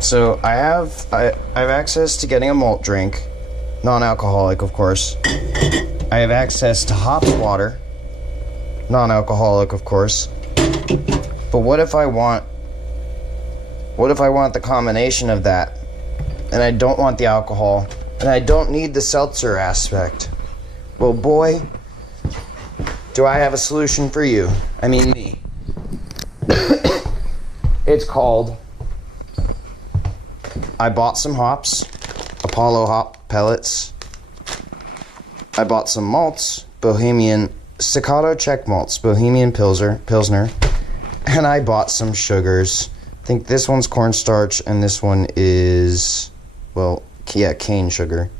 So I have access to getting a malt drink, non-alcoholic, of course. I have access to hops water, non-alcoholic, of course. But what if I want the combination of that, and I don't want the alcohol, and I don't need the seltzer aspect? Well, boy, do I have a solution for you. I mean, me. It's called, I bought some hops, Apollo hop pellets. I bought some malts, Bohemian Staccato Czech malts, Bohemian Pilsner, and I bought some sugars. I think this one's cornstarch, and this one is, well, yeah, cane sugar.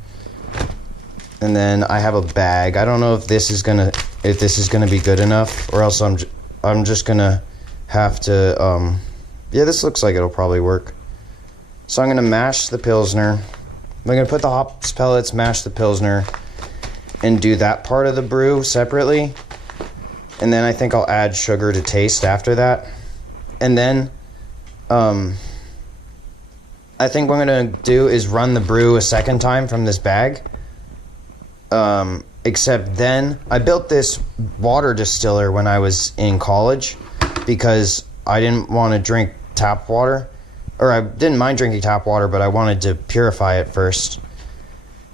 And then I have a bag. I don't know if this is gonna be good enough, or else I'm just gonna have to. Yeah, this looks like it'll probably work. So I'm gonna mash the Pilsner. I'm gonna put the hops pellets, mash the Pilsner, and do that part of the brew separately. And then I think I'll add sugar to taste after that. And then I think what I'm gonna do is run the brew a second time from this bag. Except then I built this water distiller when I was in college because I didn't want to drink tap water, or I didn't mind drinking tap water, but I wanted to purify it first.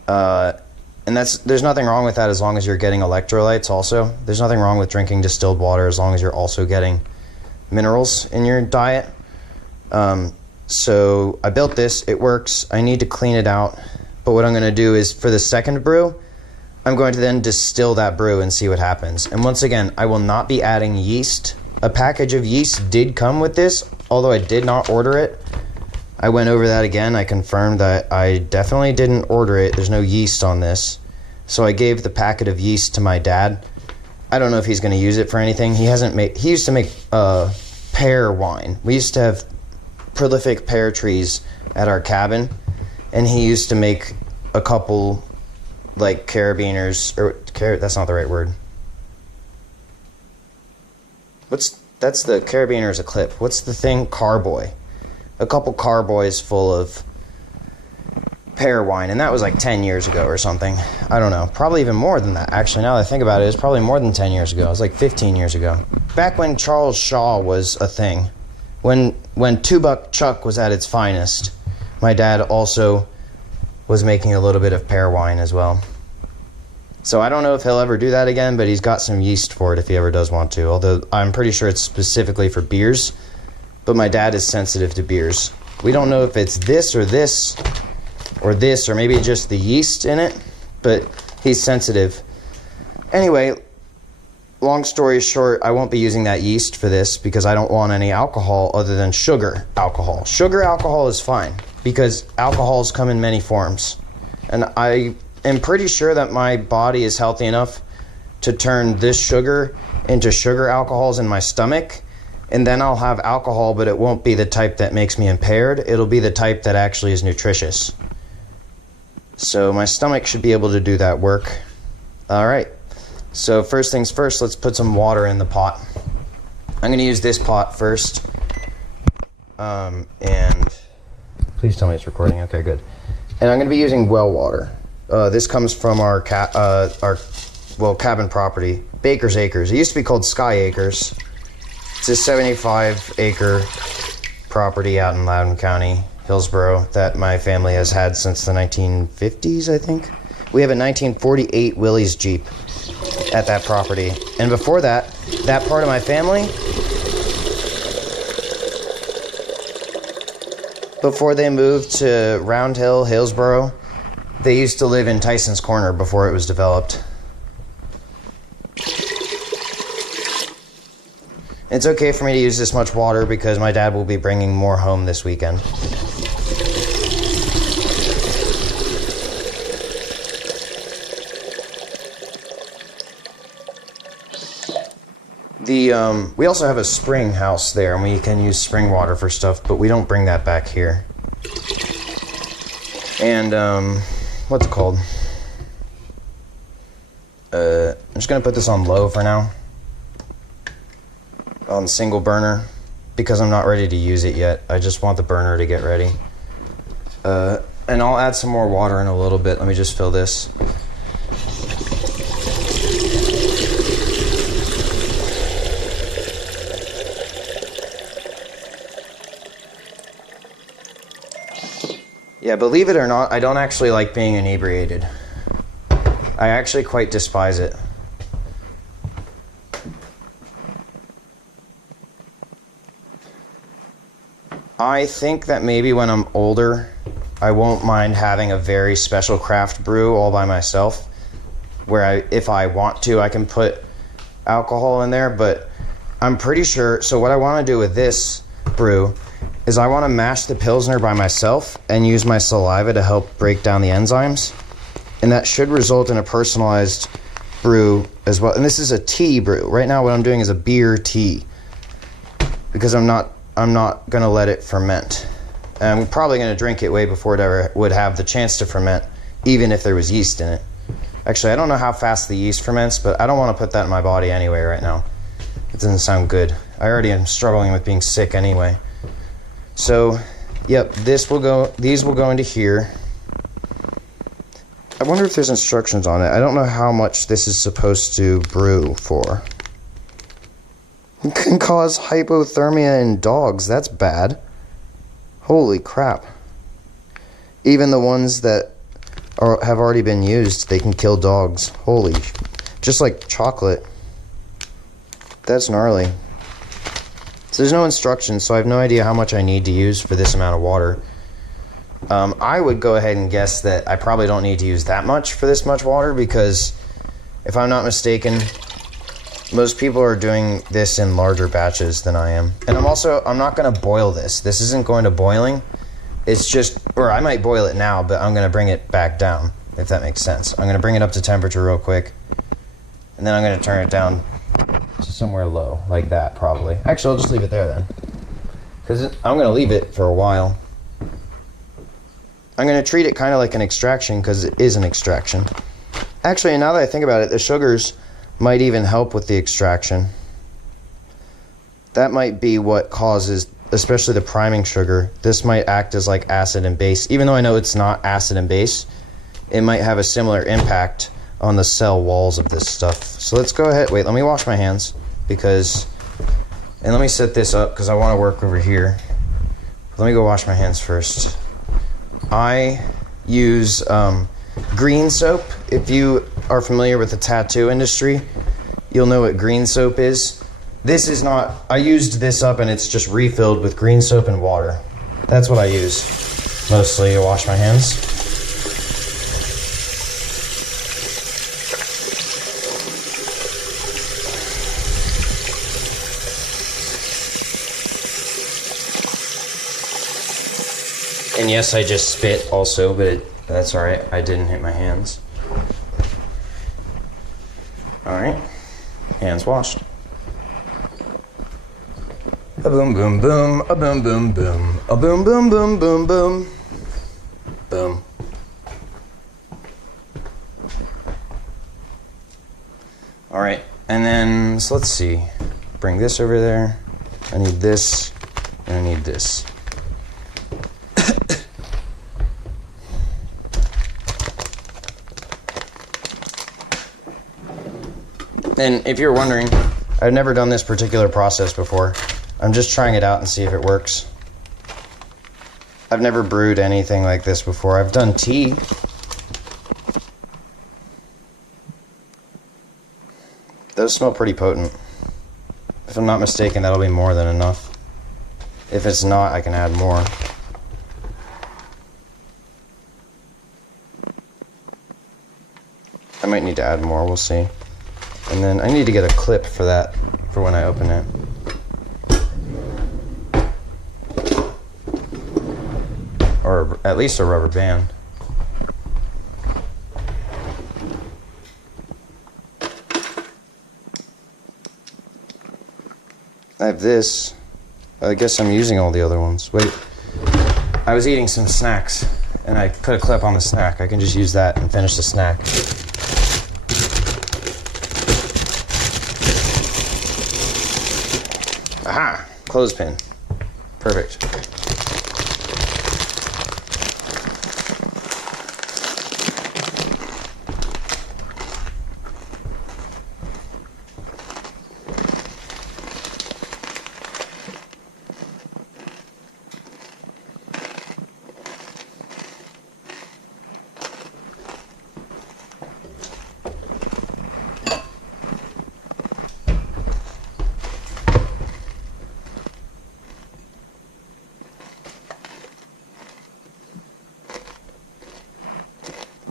And there's nothing wrong with that as long as you're getting electrolytes also. There's nothing wrong with drinking distilled water as long as you're also getting minerals in your diet. So I built this, it works. I need to clean it out. But what I'm gonna do is for the second brew, I'm going to then distill that brew and see what happens. And once again, I will not be adding yeast. A package of yeast did come with this, although I did not order it. I went over that again. I confirmed that I definitely didn't order it. There's no yeast on this. So I gave the packet of yeast to my dad. I don't know if he's going to use it for anything. He used to make pear wine. We used to have prolific pear trees at our cabin, and he used to make a couple, like, carabiners, that's not the right word. That's the carabiner is a clip. What's the thing? Carboy. A couple carboys full of pear wine, and that was like 10 years ago or something. I don't know. Probably even more than that. Actually, now that I think about it, it's probably more than 10 years ago. It was like 15 years ago. Back when Charles Shaw was a thing. When 2-Buck Chuck was at its finest, my dad also was making a little bit of pear wine as well. So I don't know if he'll ever do that again, but he's got some yeast for it if he ever does want to. Although I'm pretty sure it's specifically for beers, but my dad is sensitive to beers. We don't know if it's this, or maybe just the yeast in it, but he's sensitive. Anyway, long story short, I won't be using that yeast for this because I don't want any alcohol other than sugar alcohol. Sugar alcohol is fine because alcohols come in many forms. And I am pretty sure that my body is healthy enough to turn this sugar into sugar alcohols in my stomach, and then I'll have alcohol, but it won't be the type that makes me impaired. It'll be the type that actually is nutritious. So my stomach should be able to do that work. All right. So first things first, let's put some water in the pot. I'm going to use this pot first. And please tell me it's recording. Okay, good. And I'm going to be using well water. This comes from our cabin property, Baker's Acres. It used to be called Sky Acres. It's a 75-acre property out in Loudoun County, Hillsborough, that my family has had since the 1950s, I think. We have a 1948 Willys Jeep at that property. And before that, that part of my family, before they moved to Round Hill, Hillsborough, they used to live in Tyson's Corner before it was developed. It's okay for me to use this much water because my dad will be bringing more home this weekend. We also have a spring house there, and we can use spring water for stuff, but we don't bring that back here. And, what's it called? I'm just gonna put this on low for now. On single burner, because I'm not ready to use it yet. I just want the burner to get ready. And I'll add some more water in a little bit. Let me just fill this. Yeah, believe it or not, I don't actually like being inebriated. I actually quite despise it. I think that maybe when I'm older, I won't mind having a very special craft brew all by myself, where if I want to, I can put alcohol in there, but I'm pretty sure, so what I want to do with this brew is I want to mash the Pilsner by myself and use my saliva to help break down the enzymes. And that should result in a personalized brew as well. And this is a tea brew. Right now what I'm doing is a beer tea, because I'm not going to let it ferment. And I'm probably going to drink it way before it ever would have the chance to ferment, even if there was yeast in it. Actually, I don't know how fast the yeast ferments, but I don't want to put that in my body anyway right now. It doesn't sound good. I already am struggling with being sick anyway. So, yep, these will go into here. I wonder if there's instructions on it. I don't know how much this is supposed to brew for. It can cause hypothermia in dogs. That's bad. Holy crap. Even the ones that have already been used, they can kill dogs. Holy. Just like chocolate. That's gnarly. So there's no instructions, so I have no idea how much I need to use for this amount of water. I would go ahead and guess that I probably don't need to use that much for this much water, because if I'm not mistaken, most people are doing this in larger batches than I am. And I'm not going to boil this. This isn't going to boiling. It's just, or I might boil it now, but I'm going to bring it back down, if that makes sense. I'm going to bring it up to temperature real quick, and then I'm going to turn it down to somewhere low, like that probably. Actually, I'll just leave it there then, because I'm going to leave it for a while. I'm going to treat it kind of like an extraction, because it is an extraction. Actually, now that I think about it, the sugars might even help with the extraction. That might be what causes, especially the priming sugar. This might act as like acid and base. Even though I know it's not acid and base, it might have a similar impact on the cell walls of this stuff. So let's go ahead. Wait, let me wash my hands, and let me set this up because I want to work over here. Let me go wash my hands first. I use green soap. If you are familiar with the tattoo industry, you'll know what green soap is. This is not, I used this up and it's just refilled with green soap and water. That's what I use mostly to wash my hands. And yes, I just spit also, but that's alright. I didn't hit my hands. Alright. Hands washed. A boom, boom, boom. A boom, boom, boom. A boom, boom, boom, boom, boom. Boom. Alright. And then, so let's see. Bring this over there. I need this. And I need this. And if you're wondering, I've never done this particular process before. I'm just trying it out and see if it works. I've never brewed anything like this before. I've done tea. Those smell pretty potent. If I'm not mistaken, that'll be more than enough. If it's not, I can add more. I might need to add more, we'll see. And then I need to get a clip for that, for when I open it. Or at least a rubber band. I have this. I guess I'm using all the other ones. Wait. I was eating some snacks, and I put a clip on the snack. I can just use that and finish the snack. Clothespin. Perfect.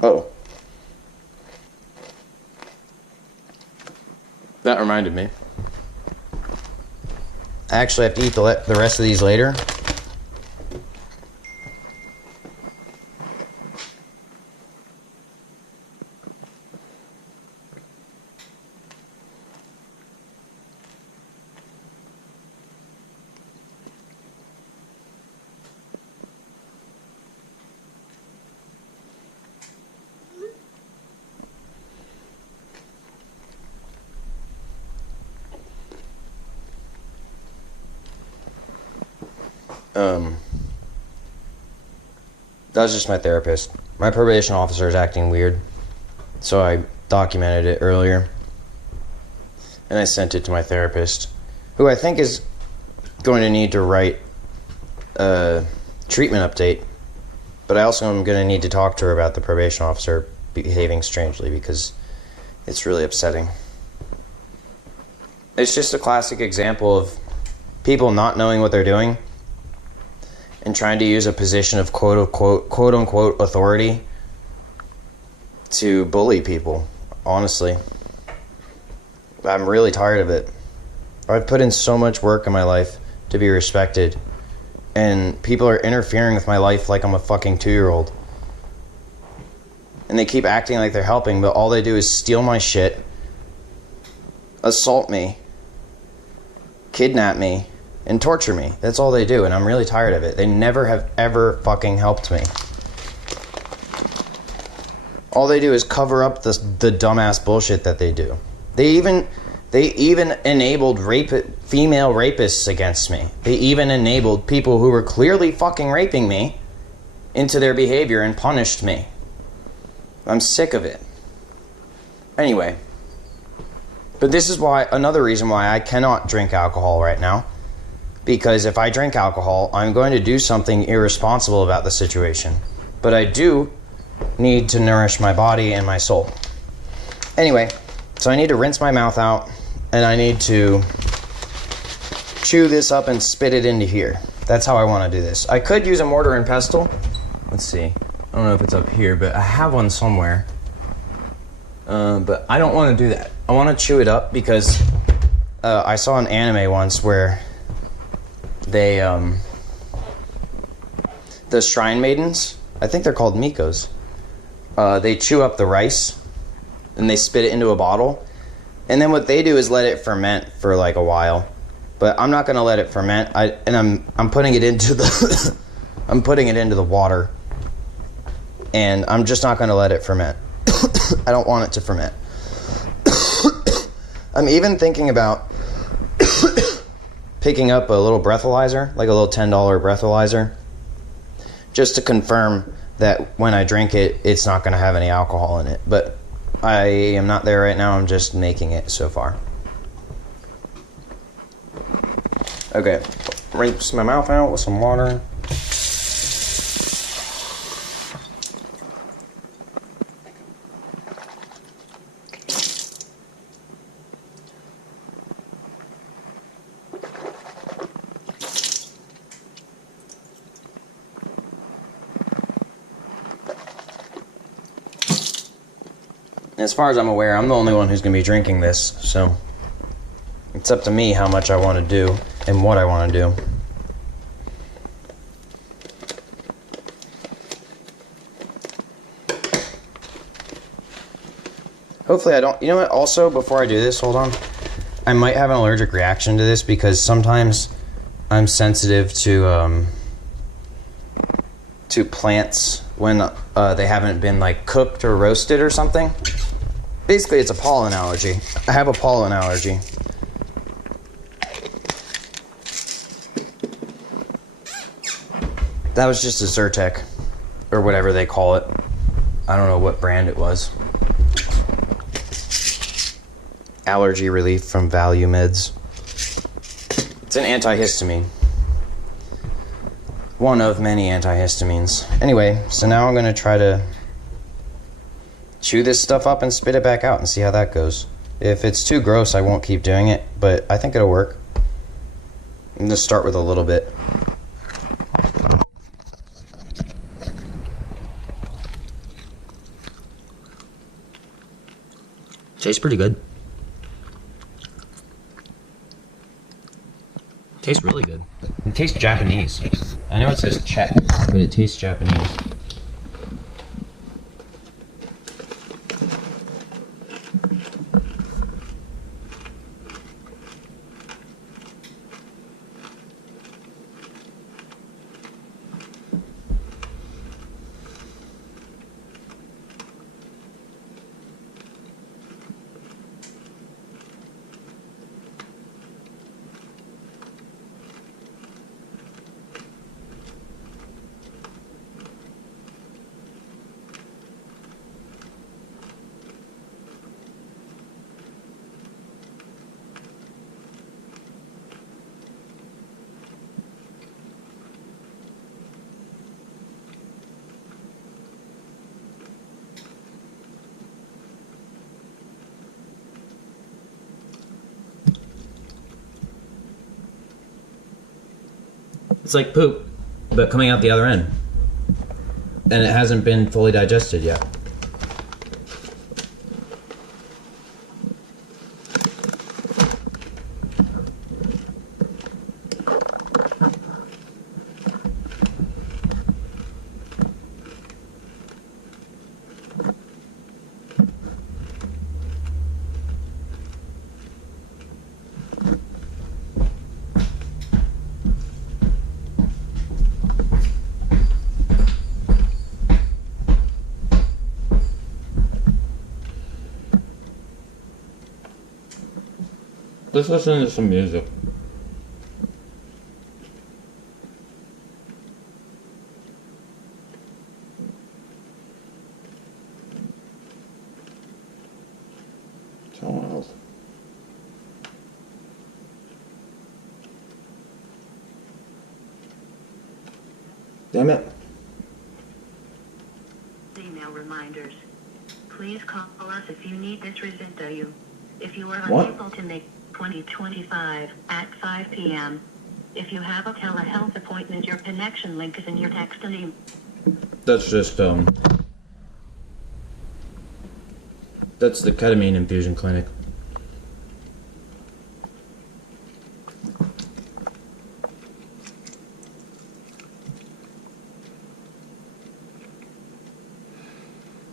Oh. That reminded me. I actually have to eat the rest of these later. That was just my therapist. My probation officer is acting weird, so I documented it earlier, and I sent it to my therapist, who I think is going to need to write a treatment update, but I also am going to need to talk to her about the probation officer behaving strangely, because it's really upsetting. It's just a classic example of people not knowing what they're doing and trying to use a position of quote unquote authority to bully people. Honestly, I'm really tired of it. I've put in so much work in my life to be respected, and people are interfering with my life like I'm a fucking 2-year-old. And they keep acting like they're helping, but all they do is steal my shit, assault me, kidnap me, and torture me. That's all they do, and I'm really tired of it. They never have ever fucking helped me. All they do is cover up the dumbass bullshit that they do. They even enabled female rapists against me. They even enabled people who were clearly fucking raping me into their behavior and punished me. I'm sick of it. Anyway, but this is another reason why I cannot drink alcohol right now. Because if I drink alcohol, I'm going to do something irresponsible about the situation. But I do need to nourish my body and my soul. Anyway, so I need to rinse my mouth out, and I need to chew this up and spit it into here. That's how I want to do this. I could use a mortar and pestle. Let's see. I don't know if it's up here, but I have one somewhere. But I don't want to do that. I want to chew it up because I saw an anime once where they, the shrine maidens, I think they're called Mikos, they chew up the rice and they spit it into a bottle, and then what they do is let it ferment for like a while. But I'm not going to let it ferment. I'm putting it into the I'm putting it into the water, and I'm just not going to let it ferment. I don't want it to ferment. I'm even thinking about picking up a little breathalyzer, like a little $10 breathalyzer, just to confirm that when I drink it, it's not going to have any alcohol in it. But I am not there right now. I'm just making it so far. Okay, rinse my mouth out with some water. As far as I'm aware, I'm the only one who's going to be drinking this, so it's up to me how much I want to do and what I want to do. Hopefully I don't... You know what? Also, before I do this, hold on. I might have an allergic reaction to this because sometimes I'm sensitive to plants when they haven't been like cooked or roasted or something. Basically, it's a pollen allergy. I have a pollen allergy. That was just a Zyrtec, or whatever they call it. I don't know what brand it was. Allergy relief from Value Meds. It's an antihistamine. One of many antihistamines. Anyway, so now I'm going to try to chew this stuff up and spit it back out and see how that goes. If it's too gross, I won't keep doing it, but I think it'll work. I'm going to start with a little bit. Tastes pretty good. Tastes really good. It tastes Japanese. I know it says Czech, but it tastes Japanese. It's like poop, but coming out the other end. And it hasn't been fully digested yet. Let's listen to some music. Someone else. Damn it. Email reminders. Please call us if you need this resent you. If you are What? unable to make 2025 at 5 p.m. If you have a telehealth appointment, your connection link is in your text and email. That's just, that's the ketamine infusion clinic.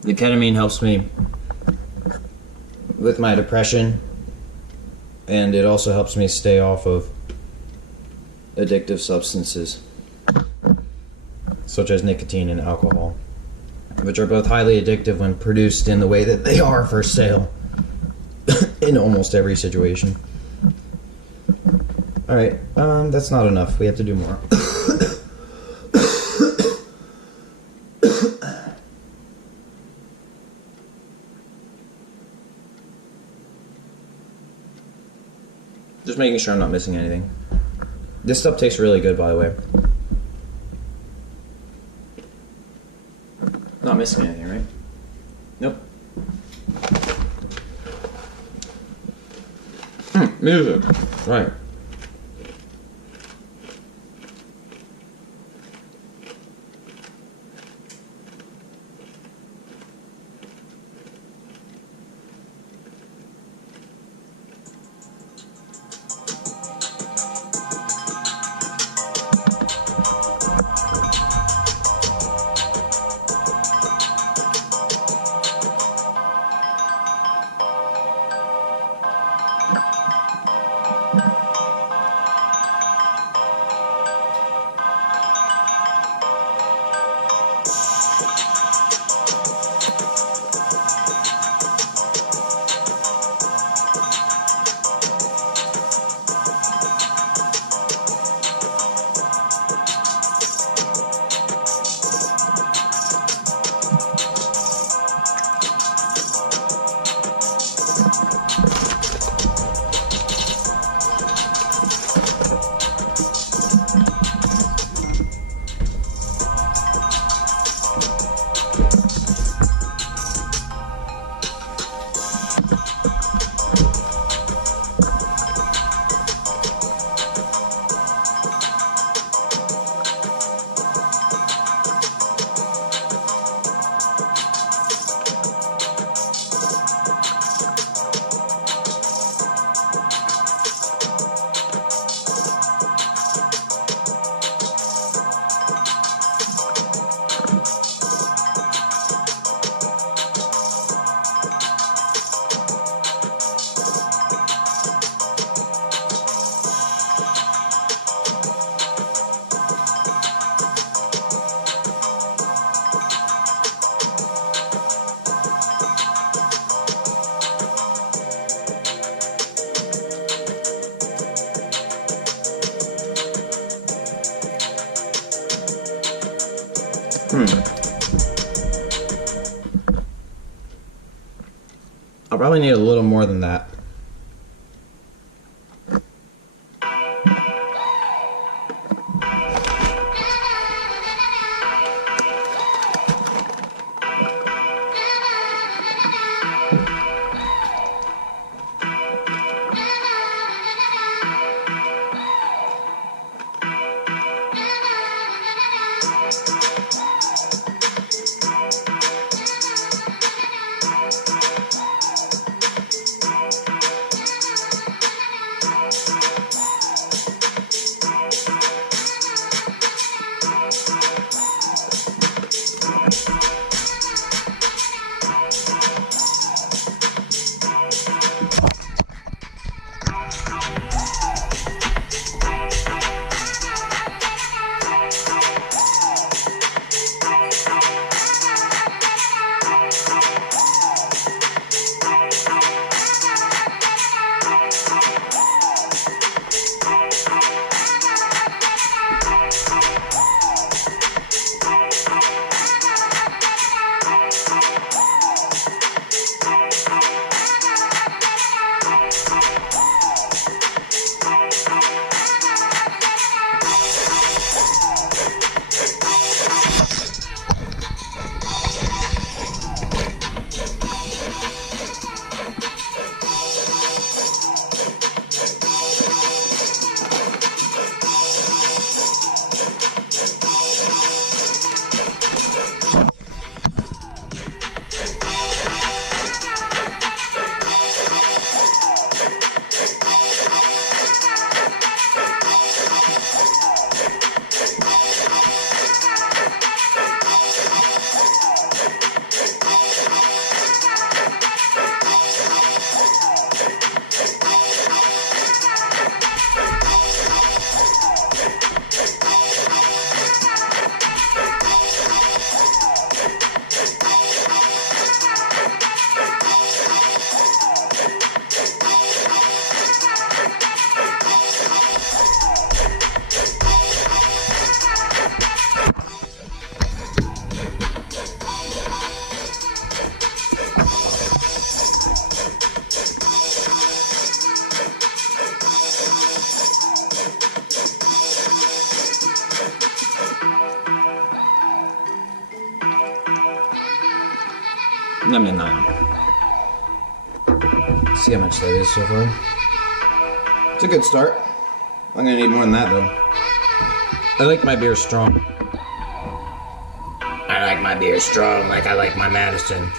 The ketamine helps me with my depression, and it also helps me stay off of addictive substances, such as nicotine and alcohol, which are both highly addictive when produced in the way that they are for sale in almost every situation. Alright, that's not enough. We have to do more. Just making sure I'm not missing anything. This stuff tastes really good, by the way. Not missing anything, right? Nope. Music. Right. probably need a little more than that. Num num num. See how much that is so far. It's a good start. I'm gonna need more than that though. I like my beer strong. I like my beer strong like I like my Madison.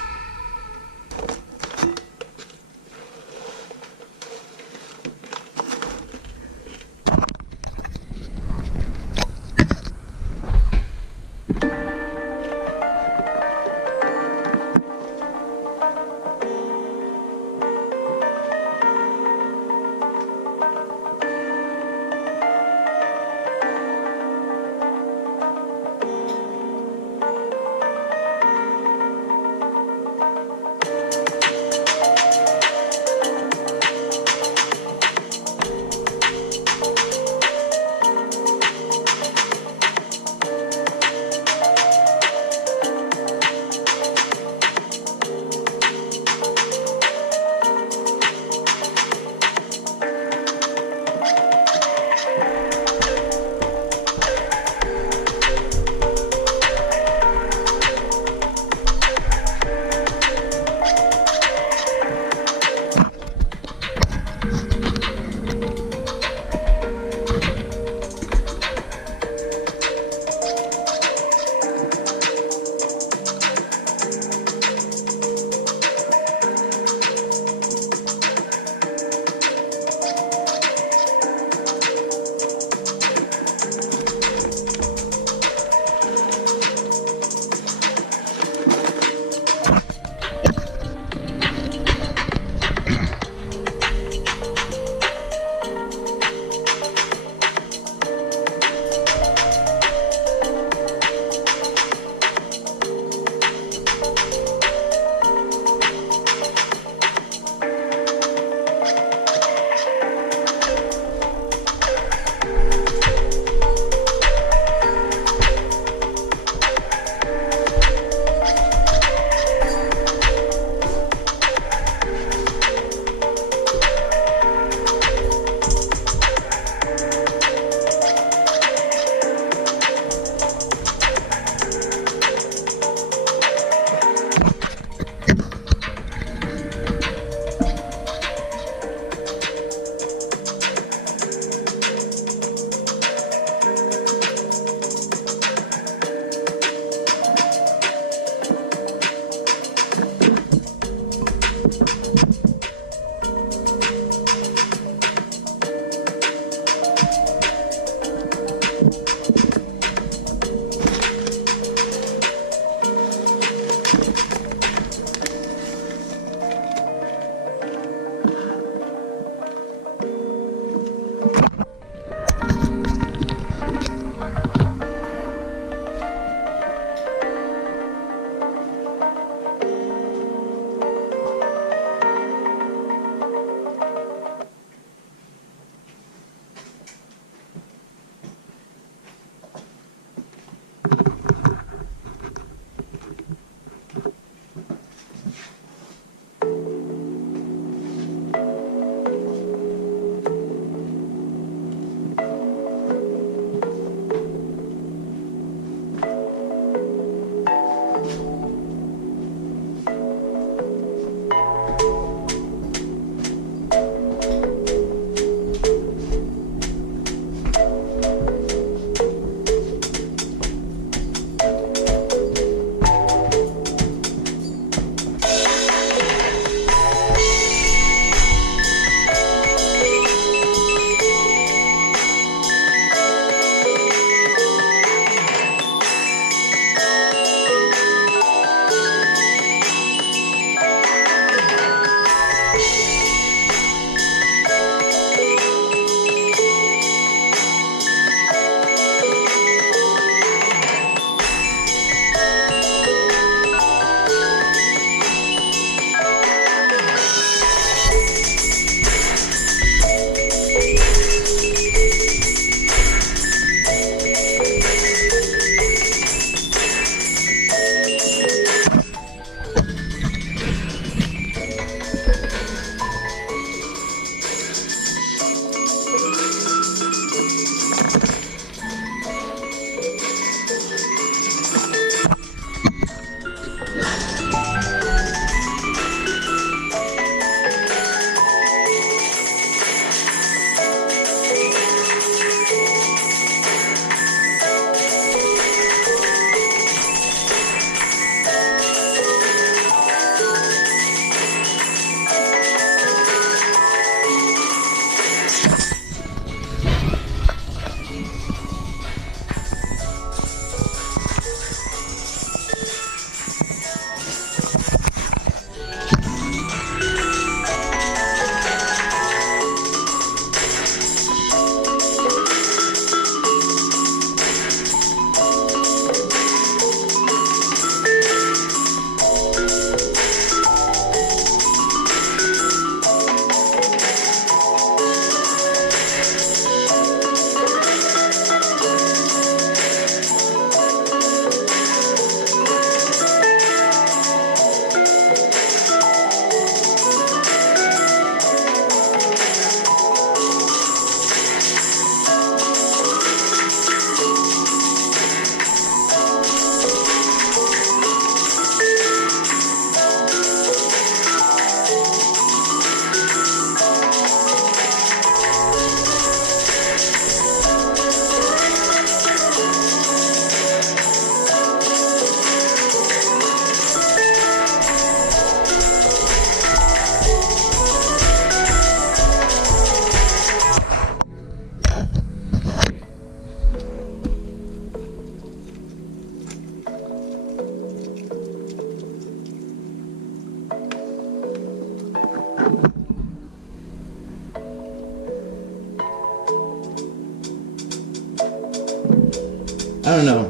don't know.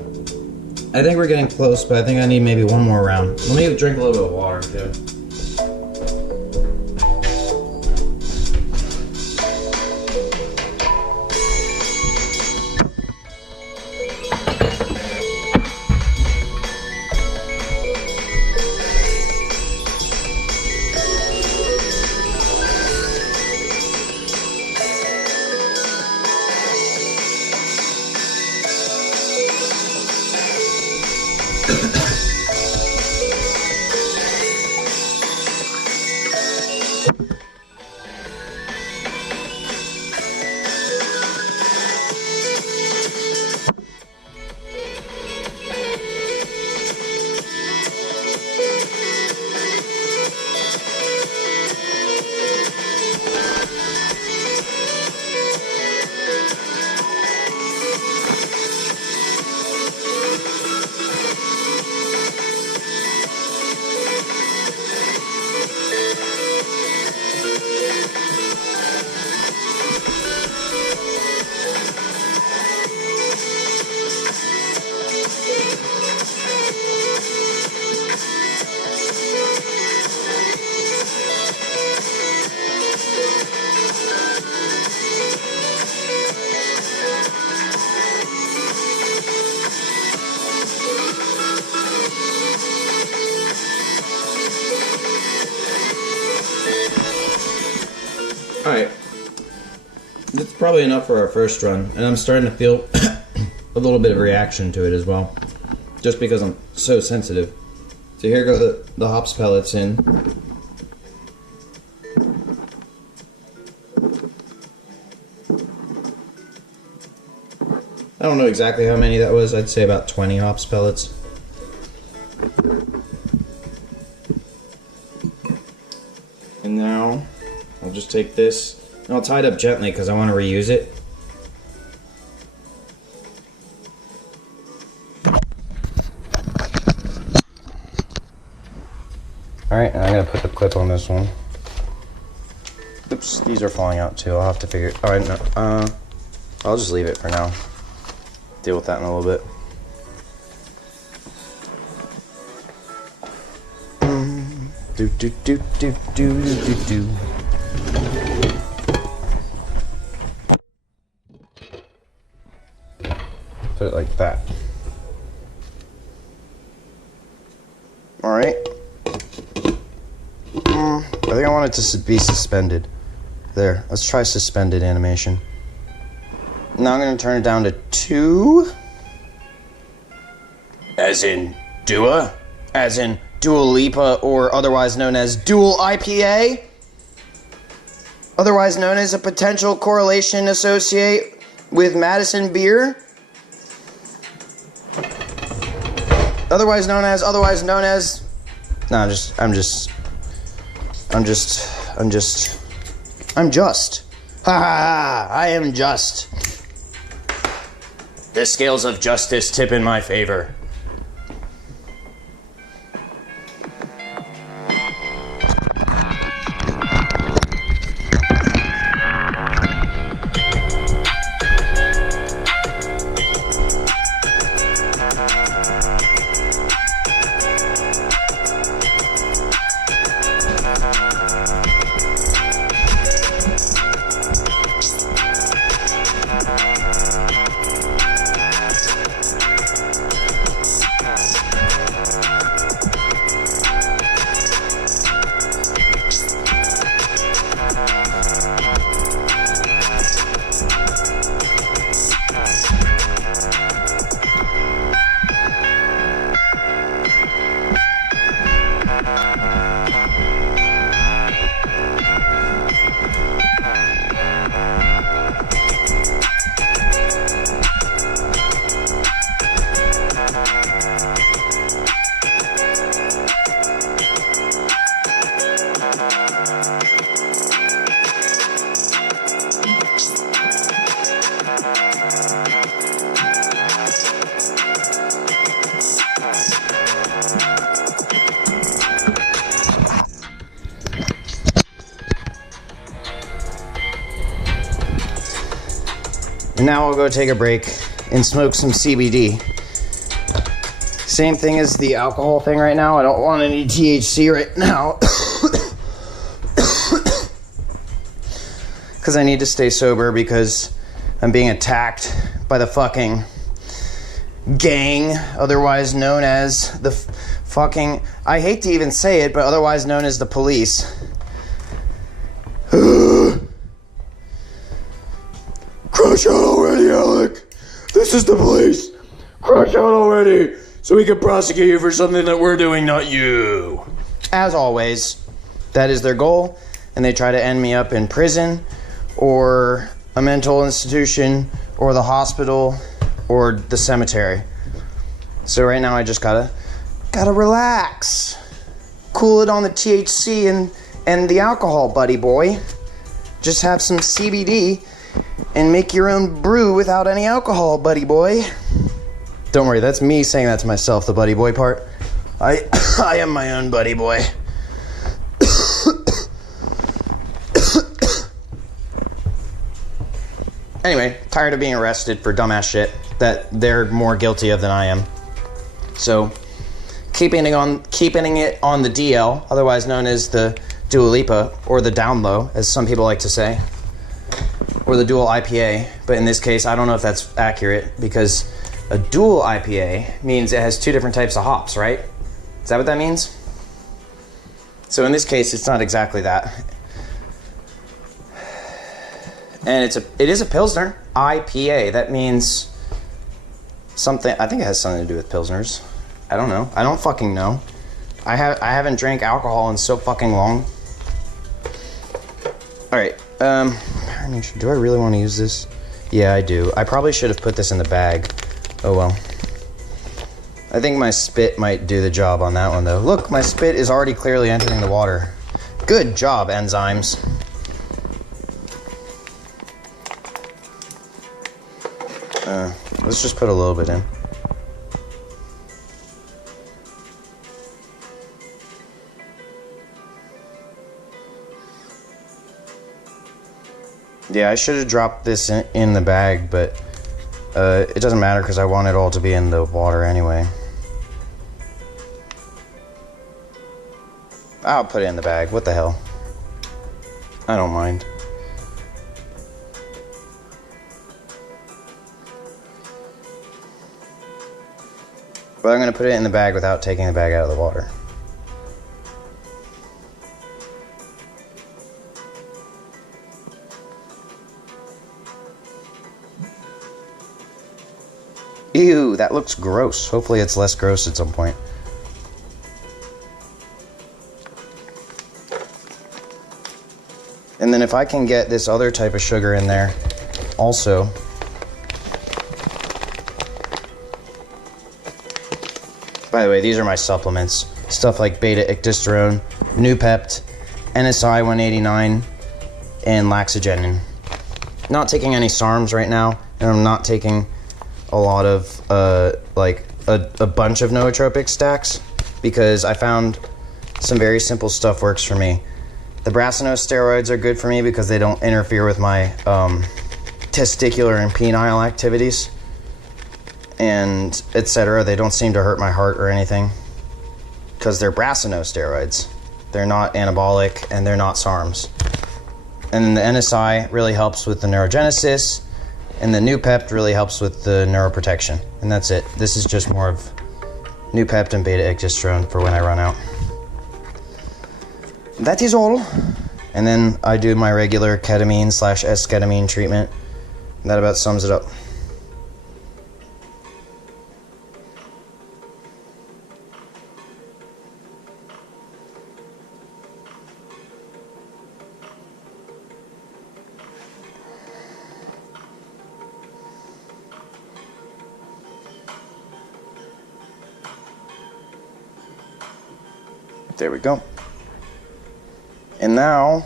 I think we're getting close, but I think I need maybe one more round. Let me drink a little bit of water, too. Alright, that's probably enough for our first run, and I'm starting to feel a little bit of reaction to it as well, just because I'm so sensitive. So here go the hops pellets in. I don't know exactly how many that was, I'd say about 20 hops pellets. And now I'll just take this, and I'll tie it up gently because I want to reuse it. Alright, and I'm going to put the clip on this one. Oops, these are falling out too. I'll have to figure it. Alright, no, I'll just leave it for now. Deal with that in a little bit. Do do do do do do do. Put it like that. All right. I think I want it to be suspended. There. Let's try suspended animation. Now I'm going to turn it down to 2. As in Dua? As in Dua Lipa, or otherwise known as Dual IPA? Otherwise known as a potential correlation associate with Madison beer? Otherwise known as. No, I'm just. Ha ha ha, I am just. The scales of justice tip in my favor. And now I'll go take a break and smoke some CBD. Same thing as the alcohol thing right now. I don't want any THC right now. Because I need to stay sober because I'm being attacked by the fucking gang, otherwise known as the fucking... I hate to even say it, but otherwise known as the police. Crush out already, Alec. This is the police. Crush out already, so we can prosecute you for something that we're doing, not you. As always, that is their goal, and they try to end me up in prison or a mental institution or the hospital or the cemetery. So right now I just gotta relax. Cool it on the THC and the alcohol, buddy boy. Just have some CBD and make your own brew without any alcohol, buddy boy. Don't worry, that's me saying that to myself, the buddy boy part. I am my own buddy boy. Anyway, tired of being arrested for dumbass shit that they're more guilty of than I am. So, keeping it on the DL, otherwise known as the Dua Lipa, or the down low, as some people like to say, or the dual IPA. But in this case, I don't know if that's accurate, because a dual IPA means it has two different types of hops, right? Is that what that means? So in this case, it's not exactly that. And it is a Pilsner IPA. That means something. I think it has something to do with Pilsners. I don't know. I don't fucking know. I haven't drank alcohol in so fucking long. All right. Do I really want to use this? Yeah, I do. I probably should have put this in the bag. Oh well. I think my spit might do the job on that one though. Look, my spit is already clearly entering the water. Good job, enzymes. Let's just put a little bit in. Yeah, I should have dropped this in the bag, but it doesn't matter because I want it all to be in the water anyway. I'll put it in the bag. What the hell? I don't mind. But I'm going to put it in the bag without taking the bag out of the water. Ew, that looks gross. Hopefully it's less gross at some point. And then if I can get this other type of sugar in there also. By the way, these are my supplements. Stuff like beta-ictosterone, Nupept, NSI 189, and Laxagenin. Not taking any SARMs right now, and I'm not taking a lot of, like, a bunch of nootropic stacks, because I found some very simple stuff works for me. The Brassinos steroids are good for me because they don't interfere with my testicular and penile activities, and etc. They don't seem to hurt my heart or anything because they're Brassino steroids. They're not anabolic and they're not SARMs. And the NSI really helps with the neurogenesis, and the Nupept really helps with the neuroprotection. And that's it. This is just more of Nupept and beta-ictosterone for when I run out. That is all. And then I do my regular ketamine / esketamine treatment. That about sums it up. There we go. And now,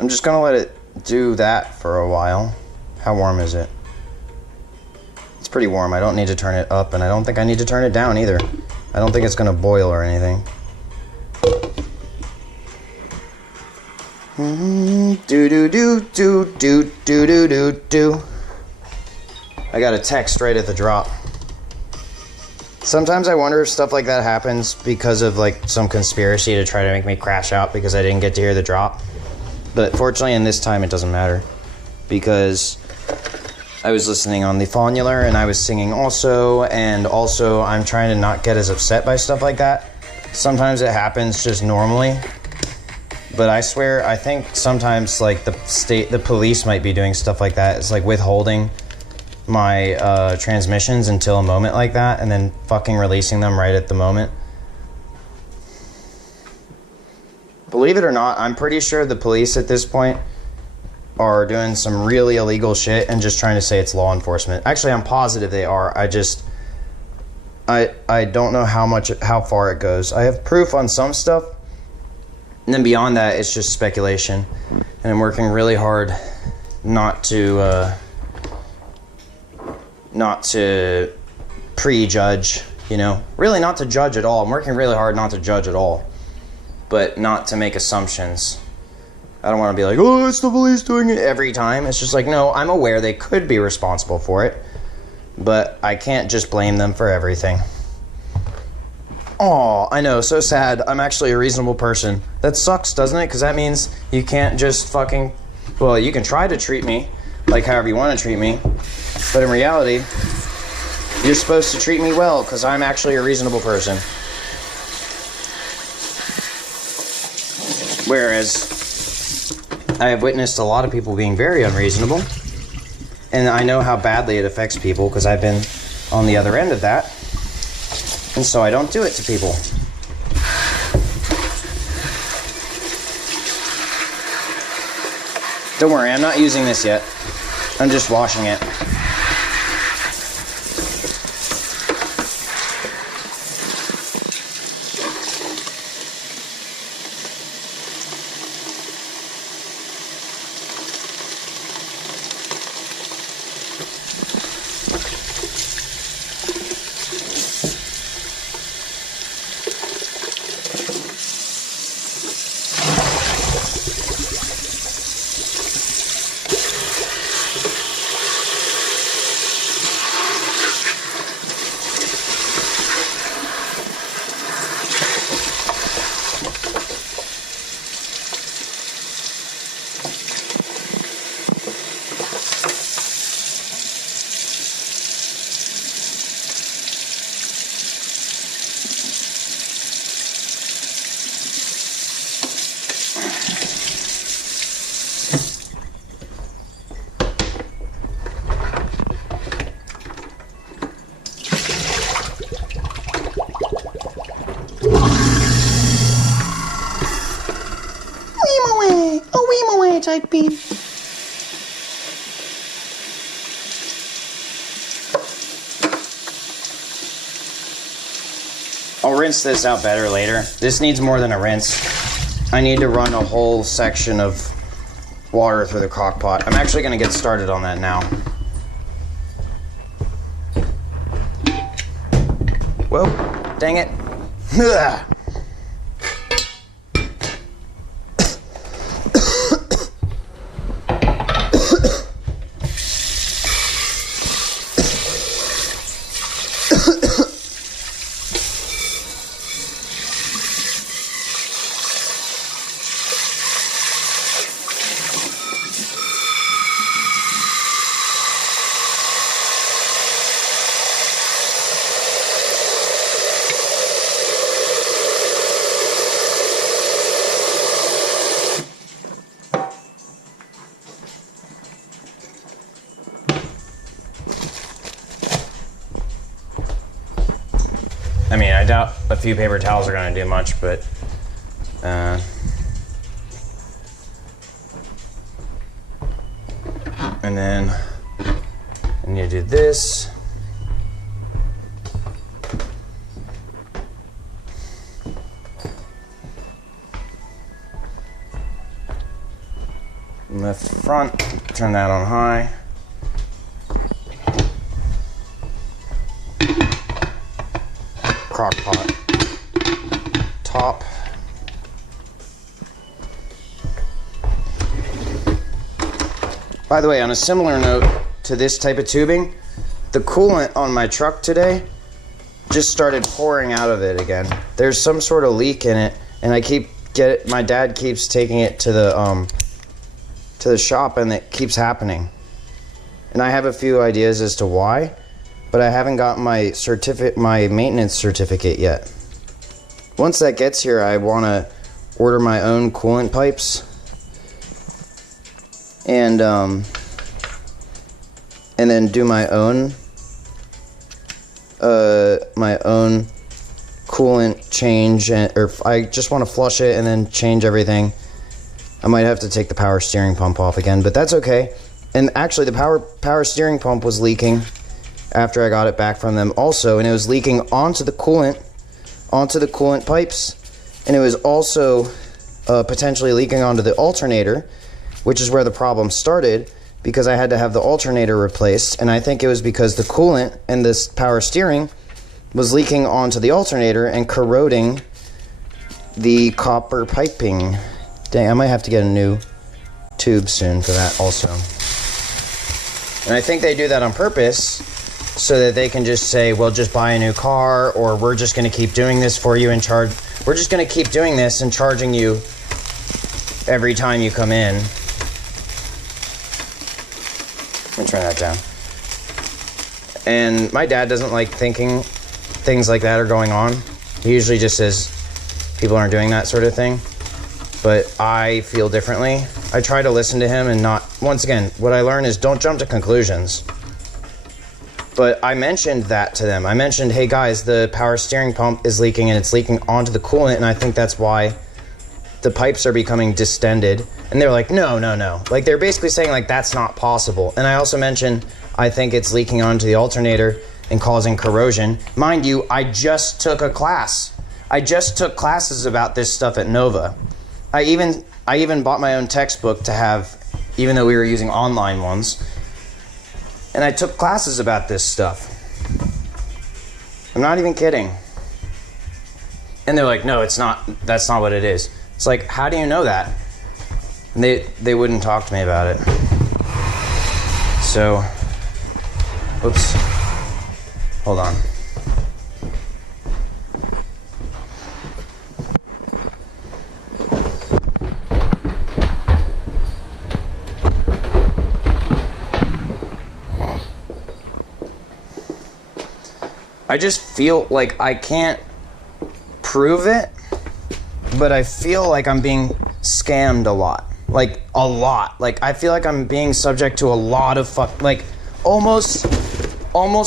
I'm just gonna let it do that for a while. How warm is it? It's pretty warm. I don't need to turn it up, and I don't think I need to turn it down either. I don't think it's gonna boil or anything. Do do do do do do do do do. I got a text right at the drop. Sometimes I wonder if stuff like that happens because of like some conspiracy to try to make me crash out because I didn't get to hear the drop. But fortunately in this time it doesn't matter, because I was listening on the phonular and I was singing also, and also I'm trying to not get as upset by stuff like that. Sometimes it happens just normally, but I swear, I think sometimes like the police might be doing stuff like that. It's like withholding my transmissions until a moment like that and then fucking releasing them right at the moment. Believe it or not, I'm pretty sure the police at this point are doing some really illegal shit and just trying to say it's law enforcement. Actually, I'm positive they are. I don't know how far it goes. I have proof on some stuff, and then beyond that, it's just speculation. And I'm working really hard not to prejudge, you know? Really not to judge at all. I'm working really hard not to judge at all, but not to make assumptions. I don't want to be like, oh, it's the police doing it every time. It's just like, no, I'm aware they could be responsible for it, but I can't just blame them for everything. Aw, I know, so sad. I'm actually a reasonable person. That sucks, doesn't it? Because that means you can't just fucking... Well, you can try to treat me like however you want to treat me, but in reality, you're supposed to treat me well because I'm actually a reasonable person. Whereas I have witnessed a lot of people being very unreasonable, and I know how badly it affects people because I've been on the other end of that, and so I don't do it to people. Don't worry, I'm not using this yet. I'm just washing it. Type beep. I'll rinse this out better later. This needs more than a rinse. I need to run a whole section of water through the crock pot. I'm actually going to get started on that now. Whoa, dang it. Ugh. I mean, I doubt a few paper towels are going to do much, but and then I need to do this. Left front, turn that on high. Crock pot top. By the way, on a similar note to this type of tubing, the coolant on my truck today just started pouring out of it again. There's some sort of leak in it, and my dad keeps taking it to the shop, and it keeps happening. And I have a few ideas as to why, but I haven't gotten my maintenance certificate yet. Once that gets here, I want to order my own coolant pipes, and then do my own coolant change, or if I just want to flush it and then change everything. I might have to take the power steering pump off again, but that's okay. And actually, the power steering pump was leaking after I got it back from them also, and it was leaking onto the coolant pipes, and it was also potentially leaking onto the alternator, which is where the problem started, because I had to have the alternator replaced, and I think it was because the coolant and this power steering was leaking onto the alternator and corroding the copper piping. Dang, I might have to get a new tube soon for that also. And I think they do that on purpose so that they can just say, well, just buy a new car, or we're just going to keep doing this for you and we're just going to keep doing this and charging you every time you come in. Let me turn that down. And my dad doesn't like thinking things like that are going on. He usually just says people aren't doing that sort of thing. But I feel differently. I try to listen to him and not... Once again, what I learned is don't jump to conclusions. But I mentioned that to them. I mentioned, hey guys, the power steering pump is leaking, and it's leaking onto the coolant, and I think that's why the pipes are becoming distended. And they're like, no. Like, they're basically saying, like, that's not possible. And I also mentioned, I think it's leaking onto the alternator and causing corrosion. Mind you, I just took a class. I just took classes about this stuff at Nova. I even bought my own textbook to have, even though we were using online ones. And I took classes about this stuff. I'm not even kidding. And they're like, no, it's not. That's not what it is. It's like, how do you know that? And they wouldn't talk to me about it. So, oops. Hold on. I just feel like I can't prove it, but I feel like I'm being scammed a lot. Like, a lot. Like, I feel like I'm being subject to a lot of like, almost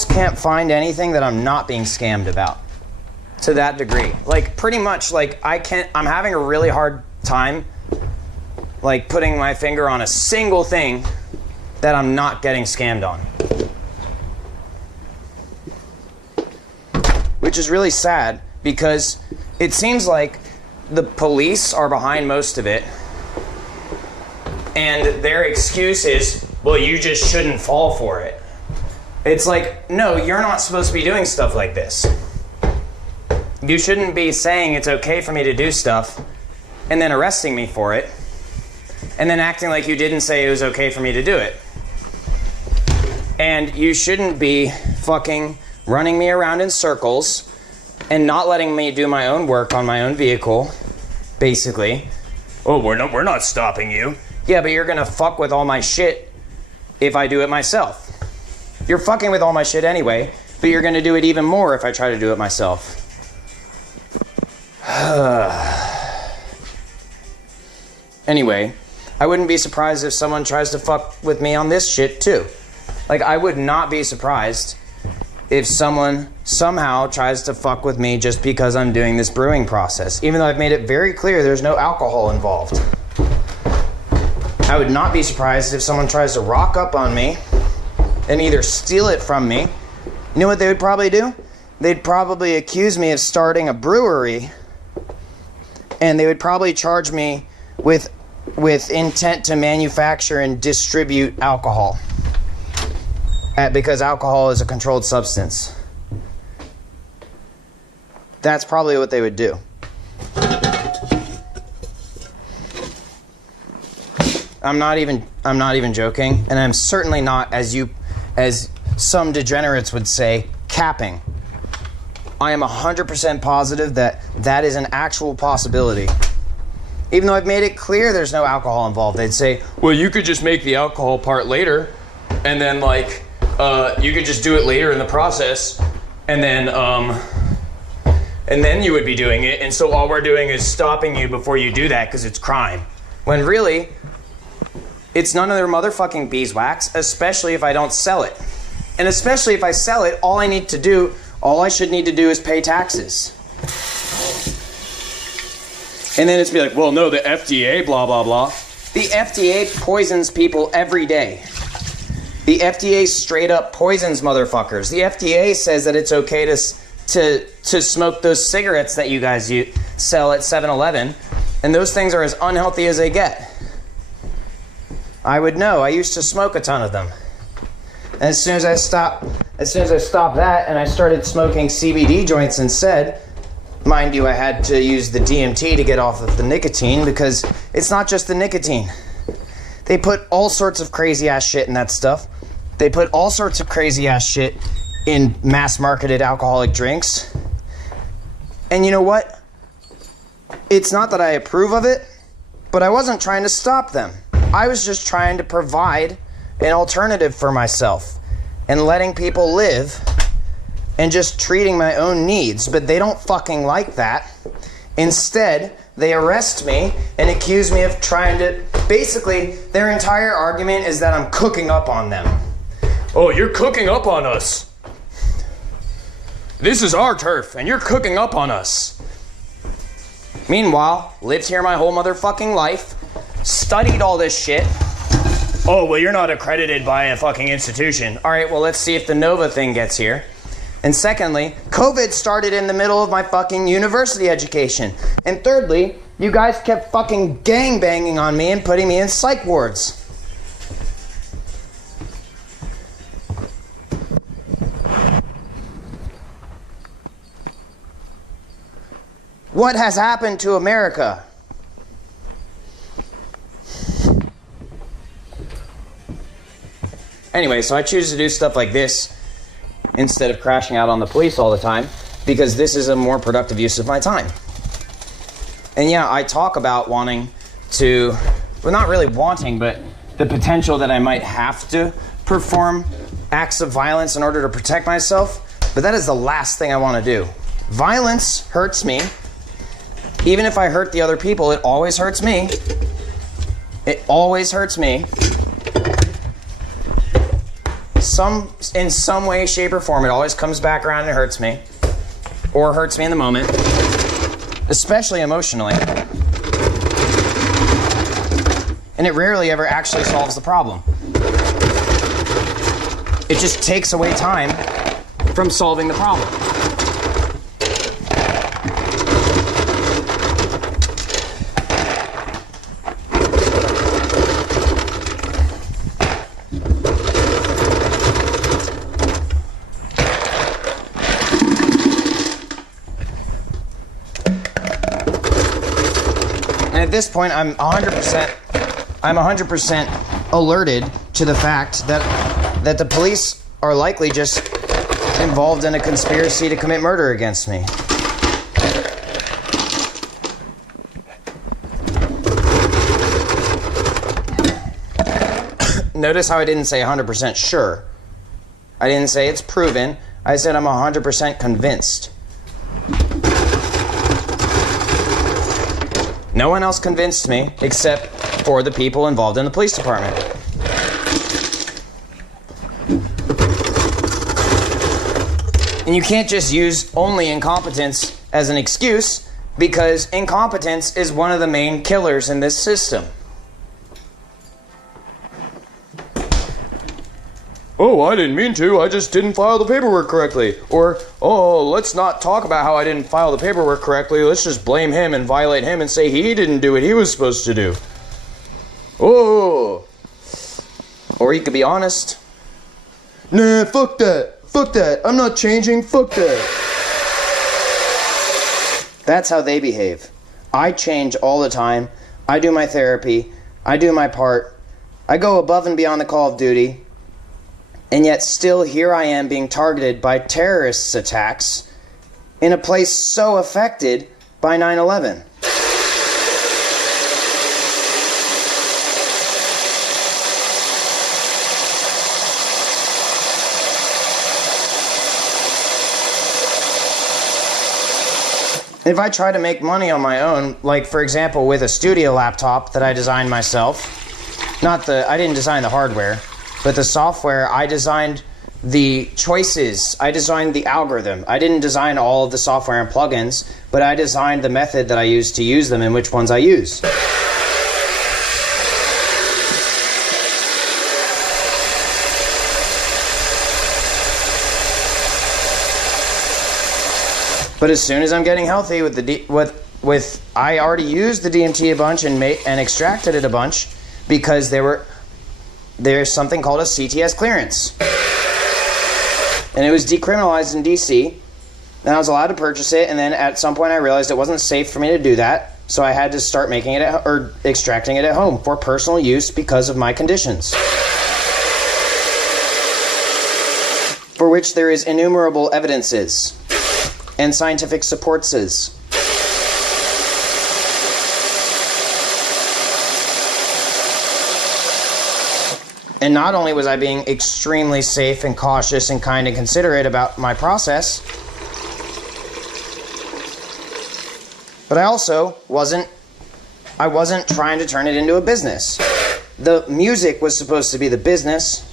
can't find anything that I'm not being scammed about. To that degree. Like, pretty much, like, I'm having a really hard time, like, putting my finger on a single thing that I'm not getting scammed on. Which is really sad, because it seems like the police are behind most of it, and their excuse is, well, you just shouldn't fall for it. It's like, no, you're not supposed to be doing stuff like this. You shouldn't be saying it's okay for me to do stuff and then arresting me for it and then acting like you didn't say it was okay for me to do it. And you shouldn't be fucking running me around in circles and not letting me do my own work on my own vehicle, basically. Oh, we're not stopping you. Yeah, but you're gonna fuck with all my shit if I do it myself. You're fucking with all my shit anyway, but you're gonna do it even more if I try to do it myself. Anyway, I wouldn't be surprised if someone tries to fuck with me on this shit too. Like, I would not be surprised if someone somehow tries to fuck with me just because I'm doing this brewing process, even though I've made it very clear there's no alcohol involved. I would not be surprised if someone tries to rock up on me and either steal it from me. You know what they would probably do? They'd probably accuse me of starting a brewery, and they would probably charge me with intent to manufacture and distribute alcohol. Because alcohol is a controlled substance. That's probably what they would do. I'm not even joking, and I'm certainly not, as some degenerates would say, capping. I am 100% positive that that is an actual possibility. Even though I've made it clear there's no alcohol involved. They'd say, well, you could just make the alcohol part later, and then like, you could just do it later in the process, and then you would be doing it, and so all we're doing is stopping you before you do that because it's crime. When really, it's none of their motherfucking beeswax, especially if I don't sell it. And especially if I sell it, all I should need to do is pay taxes. And then it's be like, well, no, the FDA, blah, blah, blah. The FDA poisons people every day. The FDA straight up poisons motherfuckers. The FDA says that it's okay to smoke those cigarettes that you guys sell at 7-Eleven, and those things are as unhealthy as they get. I would know. I used to smoke a ton of them. And as soon as I stopped that and I started smoking CBD joints instead, mind you, I had to use the DMT to get off of the nicotine because it's not just the nicotine. They put all sorts of crazy ass shit in that stuff. They put all sorts of crazy ass shit in mass marketed alcoholic drinks. And you know what? It's not that I approve of it, but I wasn't trying to stop them. I was just trying to provide an alternative for myself and letting people live and just treating my own needs. But they don't fucking like that. Instead, they arrest me and accuse me of trying to... Basically, their entire argument is that I'm cooking up on them. Oh, you're cooking up on us. This is our turf, and you're cooking up on us. Meanwhile, lived here my whole motherfucking life, studied all this shit. Oh, well, you're not accredited by a fucking institution. All right, well, let's see if the NOVA thing gets here. And secondly, COVID started in the middle of my fucking university education. And thirdly, you guys kept fucking gangbanging on me and putting me in psych wards. What has happened to America? Anyway, so I choose to do stuff like this instead of crashing out on the police all the time because this is a more productive use of my time. And yeah, I talk about wanting to, well, not really wanting, but the potential that I might have to perform acts of violence in order to protect myself, but that is the last thing I want to do. Violence hurts me. Even if I hurt the other people, it always hurts me. It always hurts me. In some way, shape, or form, it always comes back around and hurts me. Or hurts me in the moment. Especially emotionally. And it rarely ever actually solves the problem. It just takes away time from solving the problem. At this point, I'm 100% alerted to the fact that the police are likely just involved in a conspiracy to commit murder against me. Notice how I didn't say 100% sure. I didn't say it's proven. I said I'm 100% convinced. No one else convinced me except for the people involved in the police department. And you can't just use only incompetence as an excuse because incompetence is one of the main killers in this system. Oh, I didn't mean to. I just didn't file the paperwork correctly. Or, oh, let's not talk about how I didn't file the paperwork correctly. Let's just blame him and violate him and say he didn't do what he was supposed to do. Oh. Or you could be honest. Nah, fuck that. Fuck that. I'm not changing. Fuck that. That's how they behave. I change all the time. I do my therapy. I do my part. I go above and beyond the call of duty. And yet still here I am being targeted by terrorist attacks in a place so affected by 9/11. If I try to make money on my own, like for example with a studio laptop that I designed myself, I didn't design the hardware, but the software, I designed the choices, I designed the algorithm. I didn't design all of the software and plugins, but I designed the method that I use to use them and which ones I use. But as soon as I'm getting healthy with I already used the DMT a bunch and extracted it a bunch because there's something called a CTS clearance. And it was decriminalized in DC, and I was allowed to purchase it, and then at some point I realized it wasn't safe for me to do that, so I had to start making it or extracting it at home for personal use because of my conditions. For which there is innumerable evidences and scientific supportses. And not only was I being extremely safe and cautious and kind and considerate about my process, but I also wasn't trying to turn it into a business. The music was supposed to be the business.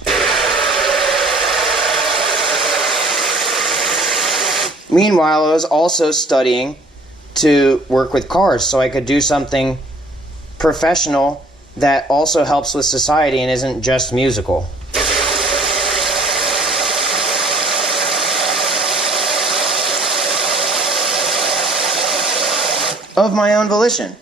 Meanwhile, I was also studying to work with cars so I could do something professional that also helps with society and isn't just musical. Of my own volition.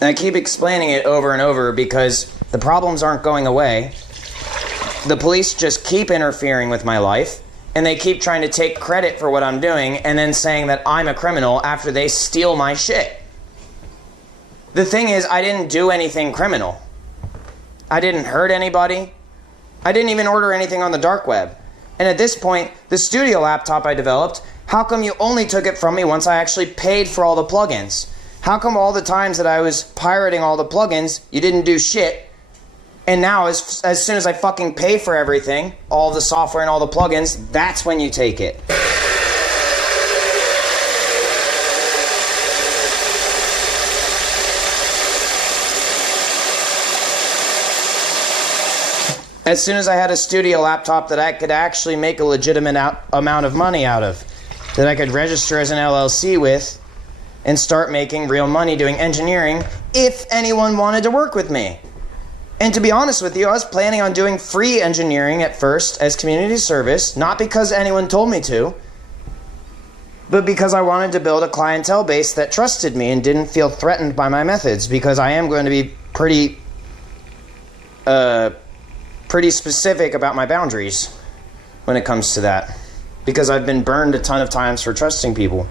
And I keep explaining it over and over because the problems aren't going away. The police just keep interfering with my life, and they keep trying to take credit for what I'm doing and then saying that I'm a criminal after they steal my shit. The thing is, I didn't do anything criminal. I didn't hurt anybody. I didn't even order anything on the dark web. And at this point, the studio laptop I developed, how come you only took it from me once I actually paid for all the plugins? How come all the times that I was pirating all the plugins, you didn't do shit? And now, as soon as I fucking pay for everything, all the software and all the plugins, that's when you take it. As soon as I had a studio laptop that I could actually make a legitimate amount of money out of, that I could register as an LLC with, and start making real money doing engineering if anyone wanted to work with me. And to be honest with you, I was planning on doing free engineering at first as community service, not because anyone told me to, but because I wanted to build a clientele base that trusted me and didn't feel threatened by my methods, because I am going to be pretty specific about my boundaries when it comes to that, because I've been burned a ton of times for trusting people.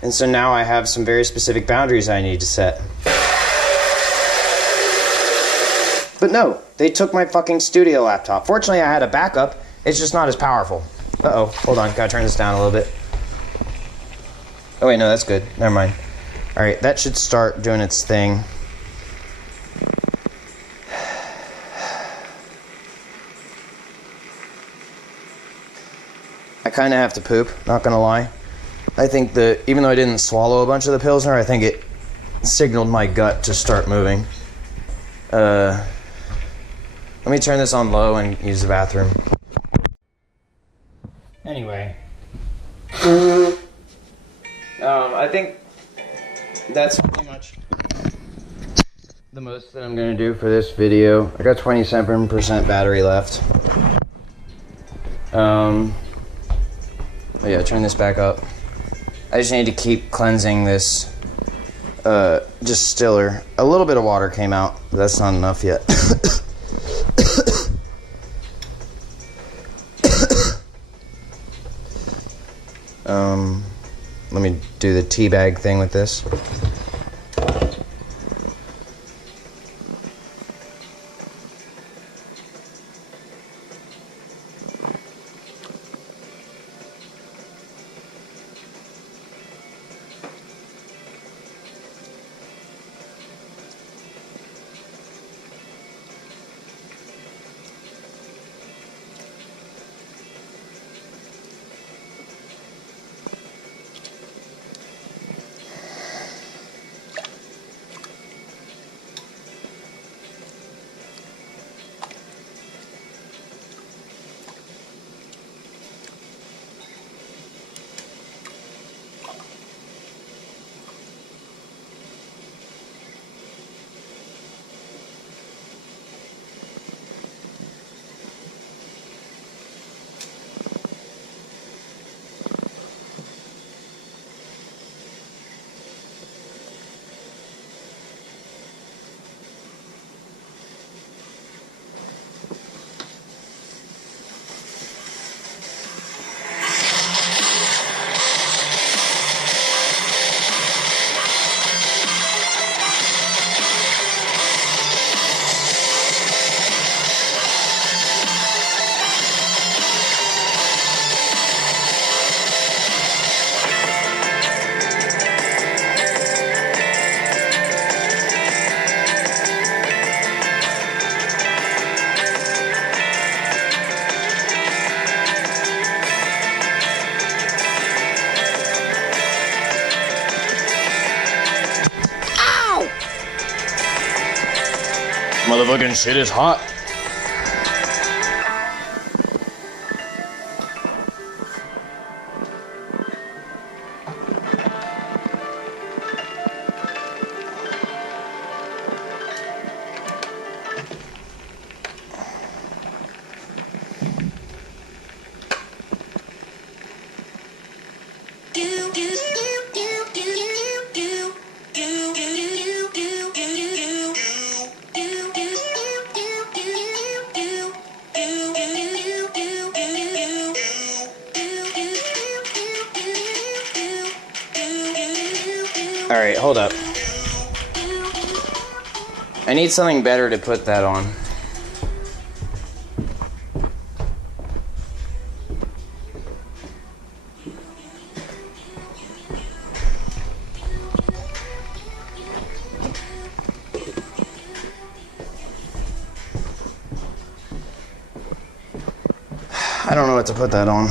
And so now I have some very specific boundaries I need to set. But no, they took my fucking studio laptop. Fortunately, I had a backup. It's just not as powerful. Uh-oh, hold on, gotta turn this down a little bit. Oh wait, no, that's good. Never mind. Alright, that should start doing its thing. I kind of have to poop, not gonna lie. I think that even though I didn't swallow a bunch of the Pilsner, I think it signaled my gut to start moving. Let me turn this on low and use the bathroom. Anyway. I think that's pretty much the most that I'm going to do for this video. I got 27% battery left. Oh yeah, turn this back up. I just need to keep cleansing this distiller. A little bit of water came out, but that's not enough yet. Let me do the tea bag thing with this. Motherfucking shit is hot. Alright, hold up. I need something better to put that on. I don't know what to put that on.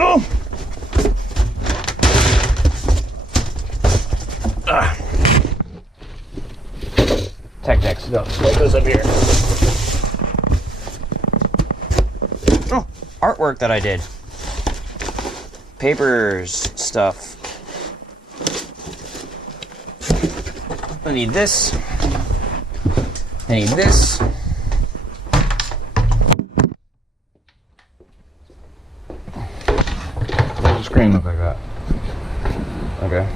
Oh! Tech, no, what goes up here? Oh, artwork that I did. Papers, stuff. I need this. I need this. Does the screen look like that? Okay.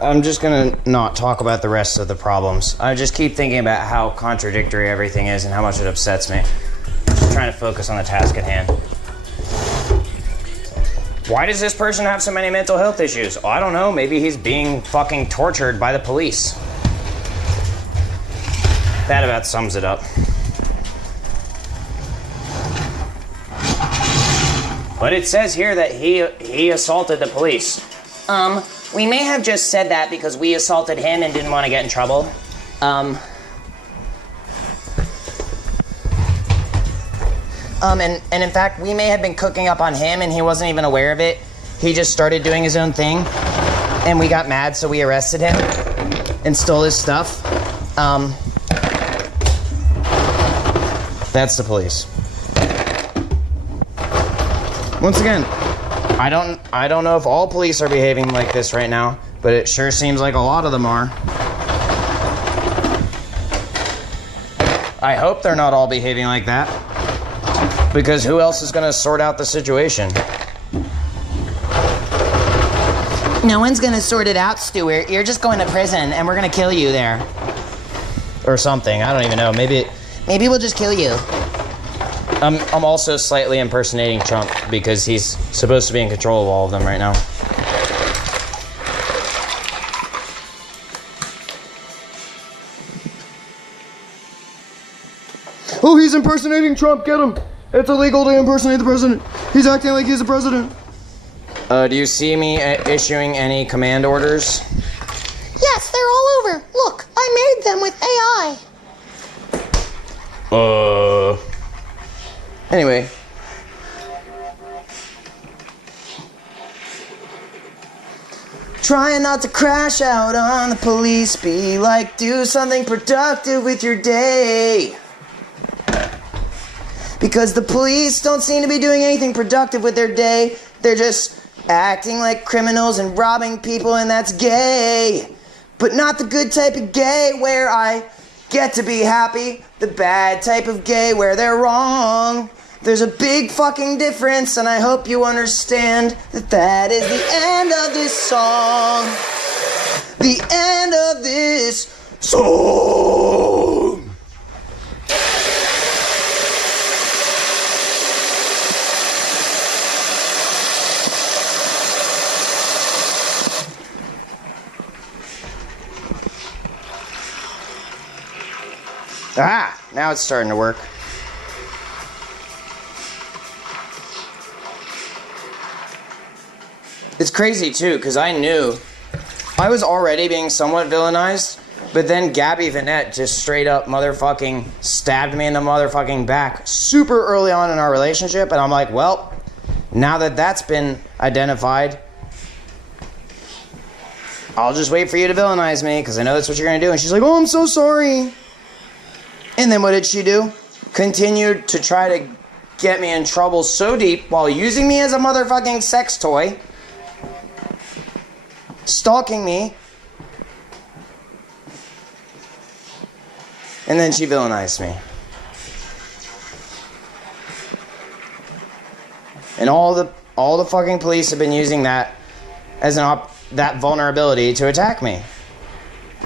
I'm just gonna not talk about the rest of the problems. I just keep thinking about how contradictory everything is and how much it upsets me. Just trying to focus on the task at hand. Why does this person have so many mental health issues? Oh, I don't know, maybe he's being fucking tortured by the police. That about sums it up. But it says here that he assaulted the police. We may have just said that because we assaulted him and didn't want to get in trouble. And in fact, we may have been cooking up on him and he wasn't even aware of it. He just started doing his own thing and we got mad, so we arrested him and stole his stuff. That That's the police. Once again, I don't know if all police are behaving like this right now, but it sure seems like a lot of them are. I hope they're not all behaving like that, because who else is going to sort out the situation? No one's going to sort it out, Stuart. You're just going to prison, and we're going to kill you there. Or something. I don't even know. Maybe we'll just kill you. I'm also slightly impersonating Trump because he's supposed to be in control of all of them right now. Oh, he's impersonating Trump. Get him. It's illegal to impersonate the president. He's acting like he's the president. Do you see me issuing any command orders? Yes, they're all over. Look, I made them with AI. Anyway. Trying not to crash out on the police. Be like, do something productive with your day. Because the police don't seem to be doing anything productive with their day. They're just acting like criminals and robbing people, and that's gay. But not the good type of gay where I get to be happy. The bad type of gay where they're wrong. There's a big fucking difference, and I hope you understand that that is the end of this song. The end of this song. Ah, now it's starting to work. It's crazy too, because I knew I was already being somewhat villainized, but then Gabby Vanette just straight up motherfucking stabbed me in the motherfucking back super early on in our relationship, and I'm like, well, now that that's been identified, I'll just wait for you to villainize me, because I know that's what you're going to do. And she's like, oh, I'm so sorry. And then what did she do? Continued to try to get me in trouble so deep while using me as a motherfucking sex toy, stalking me, and then she villainized me. And all the fucking police have been using that as that vulnerability to attack me.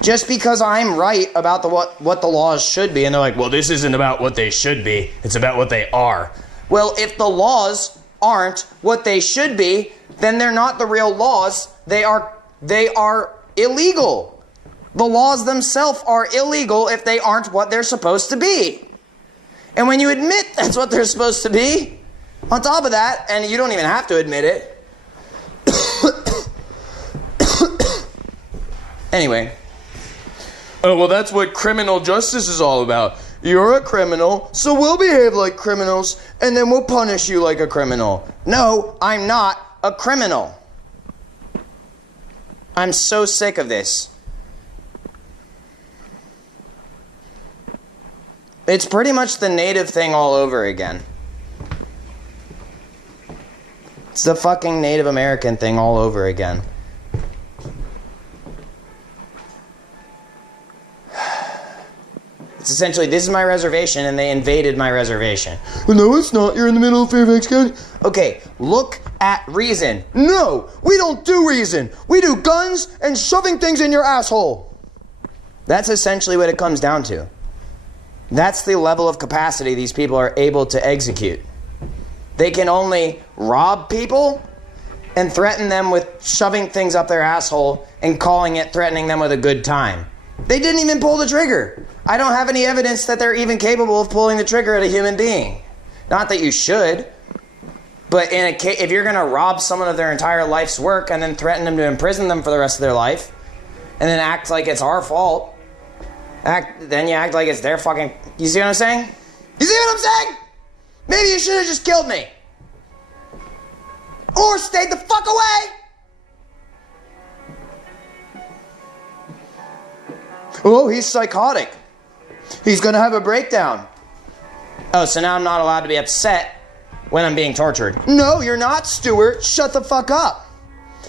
Just because I'm right about what the laws should be, and they're like, well, this isn't about what they should be, it's about what they are. Well, if the laws aren't what they should be, then they're not the real laws. They are illegal. The laws themselves are illegal if they aren't what they're supposed to be. And when you admit that's what they're supposed to be, on top of that, and you don't even have to admit it. Anyway. Oh, well, that's what criminal justice is all about. You're a criminal, so we'll behave like criminals, and then we'll punish you like a criminal. No, I'm not a criminal. I'm so sick of this. It's pretty much the native thing all over again. It's the fucking Native American thing all over again. It's essentially, this is my reservation, and they invaded my reservation. Well, no, it's not. You're in the middle of Fairfax County. Okay, look at reason. No, we don't do reason. We do guns and shoving things in your asshole. That's essentially what it comes down to. That's the level of capacity these people are able to execute. They can only rob people and threaten them with shoving things up their asshole and calling it threatening them with a good time. They didn't even pull the trigger. I don't have any evidence that they're even capable of pulling the trigger at a human being. Not that you should, but in a case, if you're going to rob someone of their entire life's work and then threaten them to imprison them for the rest of their life, and then act like it's our fault, then you act like it's their fucking... You see what I'm saying? You see what I'm saying? Maybe you should have just killed me. Or stayed the fuck away. Oh, he's psychotic. He's gonna have a breakdown. Oh, so now I'm not allowed to be upset when I'm being tortured. No, you're not, Stuart. Shut the fuck up.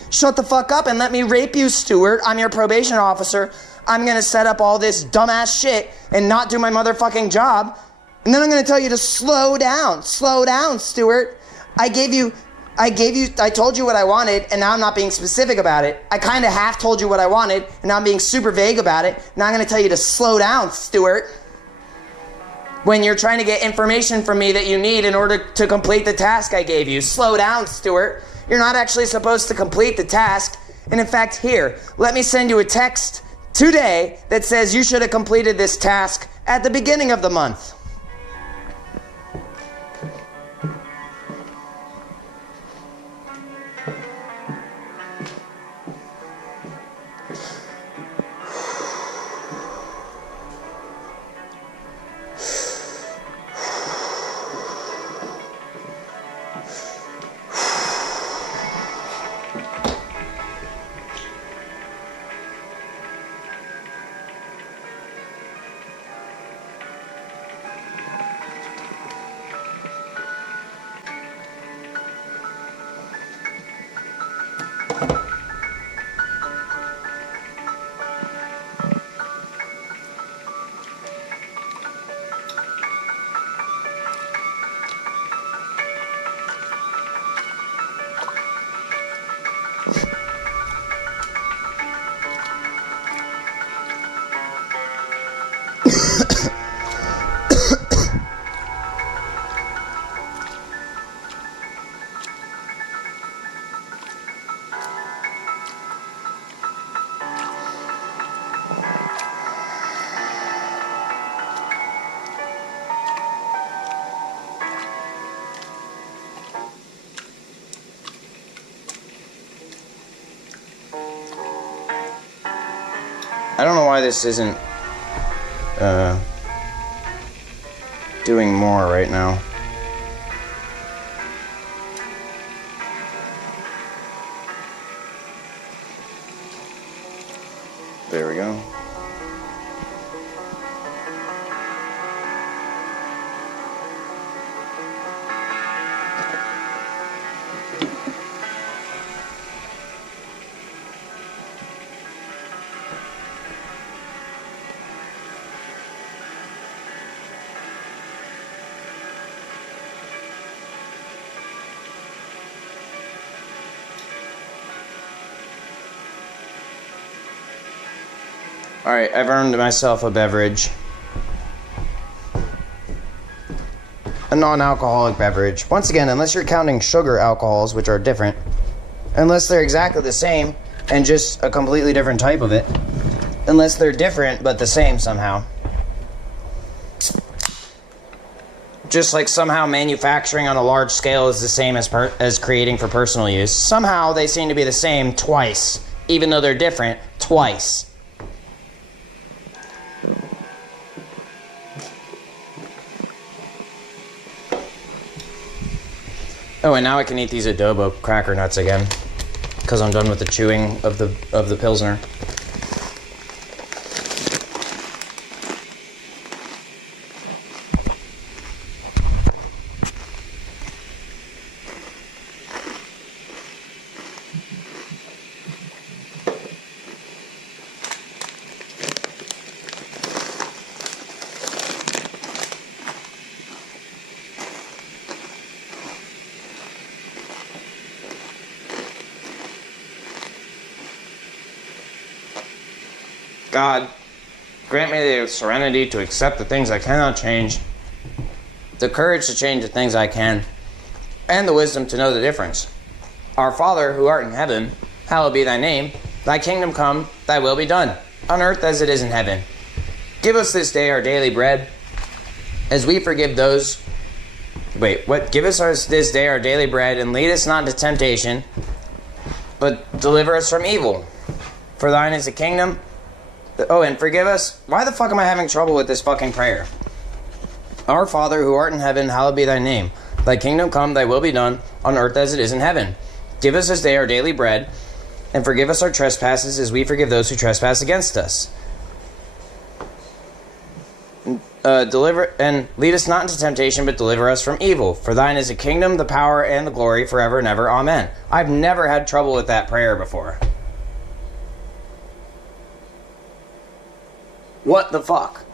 Shut the fuck up and let me rape you, Stuart. I'm your probation officer. I'm gonna set up all this dumbass shit and not do my motherfucking job. And then I'm gonna tell you to slow down. Slow down, Stuart. I told you what I wanted, and now I'm not being specific about it. I kind of half told you what I wanted, and now I'm being super vague about it. Now I'm gonna tell you to slow down, Stuart. When you're trying to get information from me that you need in order to complete the task I gave you. Slow down, Stuart. You're not actually supposed to complete the task. And in fact, here, let me send you a text today that says you should have completed this task at the beginning of the month. I don't know why this isn't doing more right now. There we go. Alright, I've earned myself a beverage. A non-alcoholic beverage. Once again, unless you're counting sugar alcohols, which are different, unless they're exactly the same and just a completely different type of it, unless they're different but the same somehow. Just like somehow manufacturing on a large scale is the same as creating for personal use. Somehow they seem to be the same twice, even though they're different twice. Oh, and now I can eat these adobo cracker nuts again, because I'm done with the chewing of the Pilsner. God, grant me the serenity to accept the things I cannot change, the courage to change the things I can, and the wisdom to know the difference. Our Father, who art in heaven, hallowed be thy name. Thy kingdom come, thy will be done, on earth as it is in heaven. Give us this day our daily bread, as we forgive those... Give us this day our daily bread, and lead us not into temptation, but deliver us from evil. For thine is the kingdom... Oh, and forgive us. Why the fuck am I having trouble with this fucking prayer? Our Father, who art in heaven, hallowed be thy name. Thy kingdom come, thy will be done, on earth as it is in heaven. Give us this day our daily bread, and forgive us our trespasses as we forgive those who trespass against us. lead us not into temptation, but deliver us from evil. For thine is the kingdom, the power, and the glory forever and ever. Amen. I've never had trouble with that prayer before. What the fuck?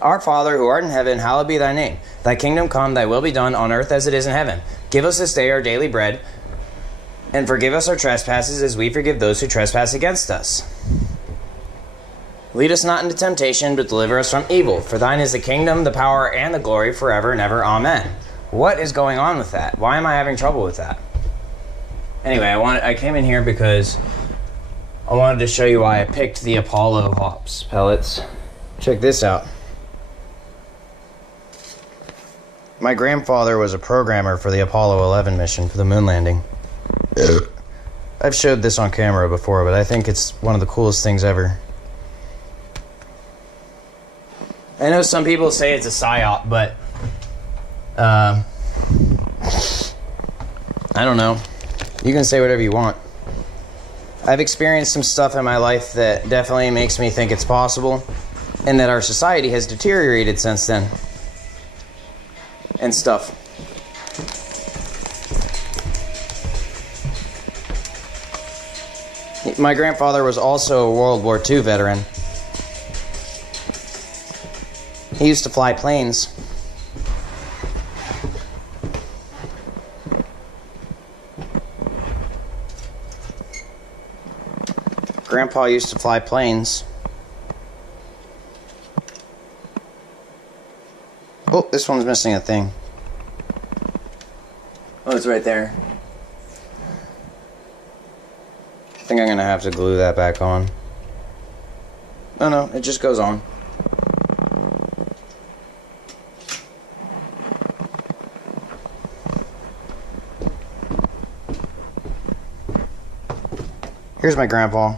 Our Father, who art in heaven, hallowed be thy name. Thy kingdom come, thy will be done on earth as it is in heaven. Give us this day our daily bread, and forgive us our trespasses as we forgive those who trespass against us. Lead us not into temptation, but deliver us from evil. For thine is the kingdom, the power, and the glory forever and ever. Amen. What is going on with that? Why am I having trouble with that? Anyway, I came in here because I wanted to show you why I picked the Apollo hops pellets. Check this out. My grandfather was a programmer for the Apollo 11 mission for the moon landing. I've showed this on camera before, but I think it's one of the coolest things ever. I know some people say it's a psyop, but I don't know. You can say whatever you want. I've experienced some stuff in my life that definitely makes me think it's possible, and that our society has deteriorated since then. And stuff. My grandfather was also a World War II veteran. He used to fly planes. Grandpa used to fly planes. Oh, this one's missing a thing. Oh, it's right there. I think I'm gonna have to glue that back on. Oh no, it just goes on. Here's my grandpa.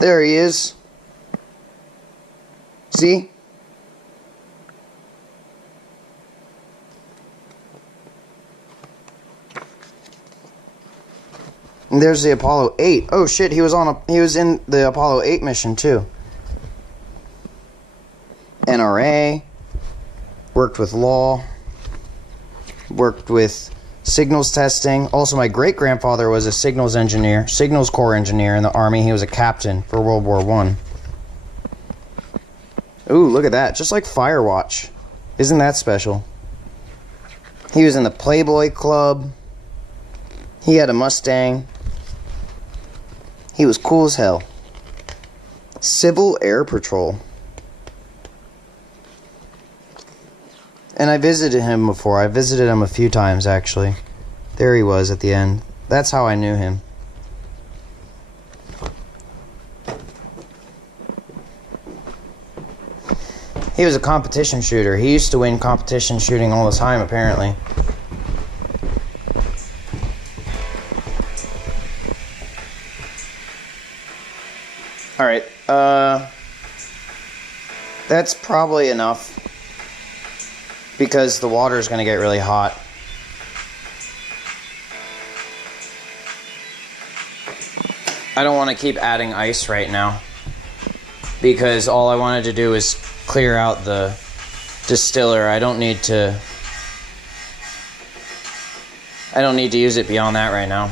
There he is. See? And there's the Apollo 8. Oh shit, he was in the Apollo 8 mission too. NRA, worked with law, worked with signals testing. Also, my great-grandfather was a signals corps engineer in the Army. He was a captain for World War I. Ooh, look at that. Just like Firewatch. Isn't that special? He was in the Playboy Club. He had a Mustang. He was cool as hell. Civil Air Patrol. And I visited him before. I visited him a few times, actually. There he was at the end. That's how I knew him. He was a competition shooter. He used to win competition shooting all the time, apparently. Alright, that's probably enough. Because the water is going to get really hot. I don't want to keep adding ice right now. Because all I wanted to do is clear out the distiller. I don't need to use it beyond that right now.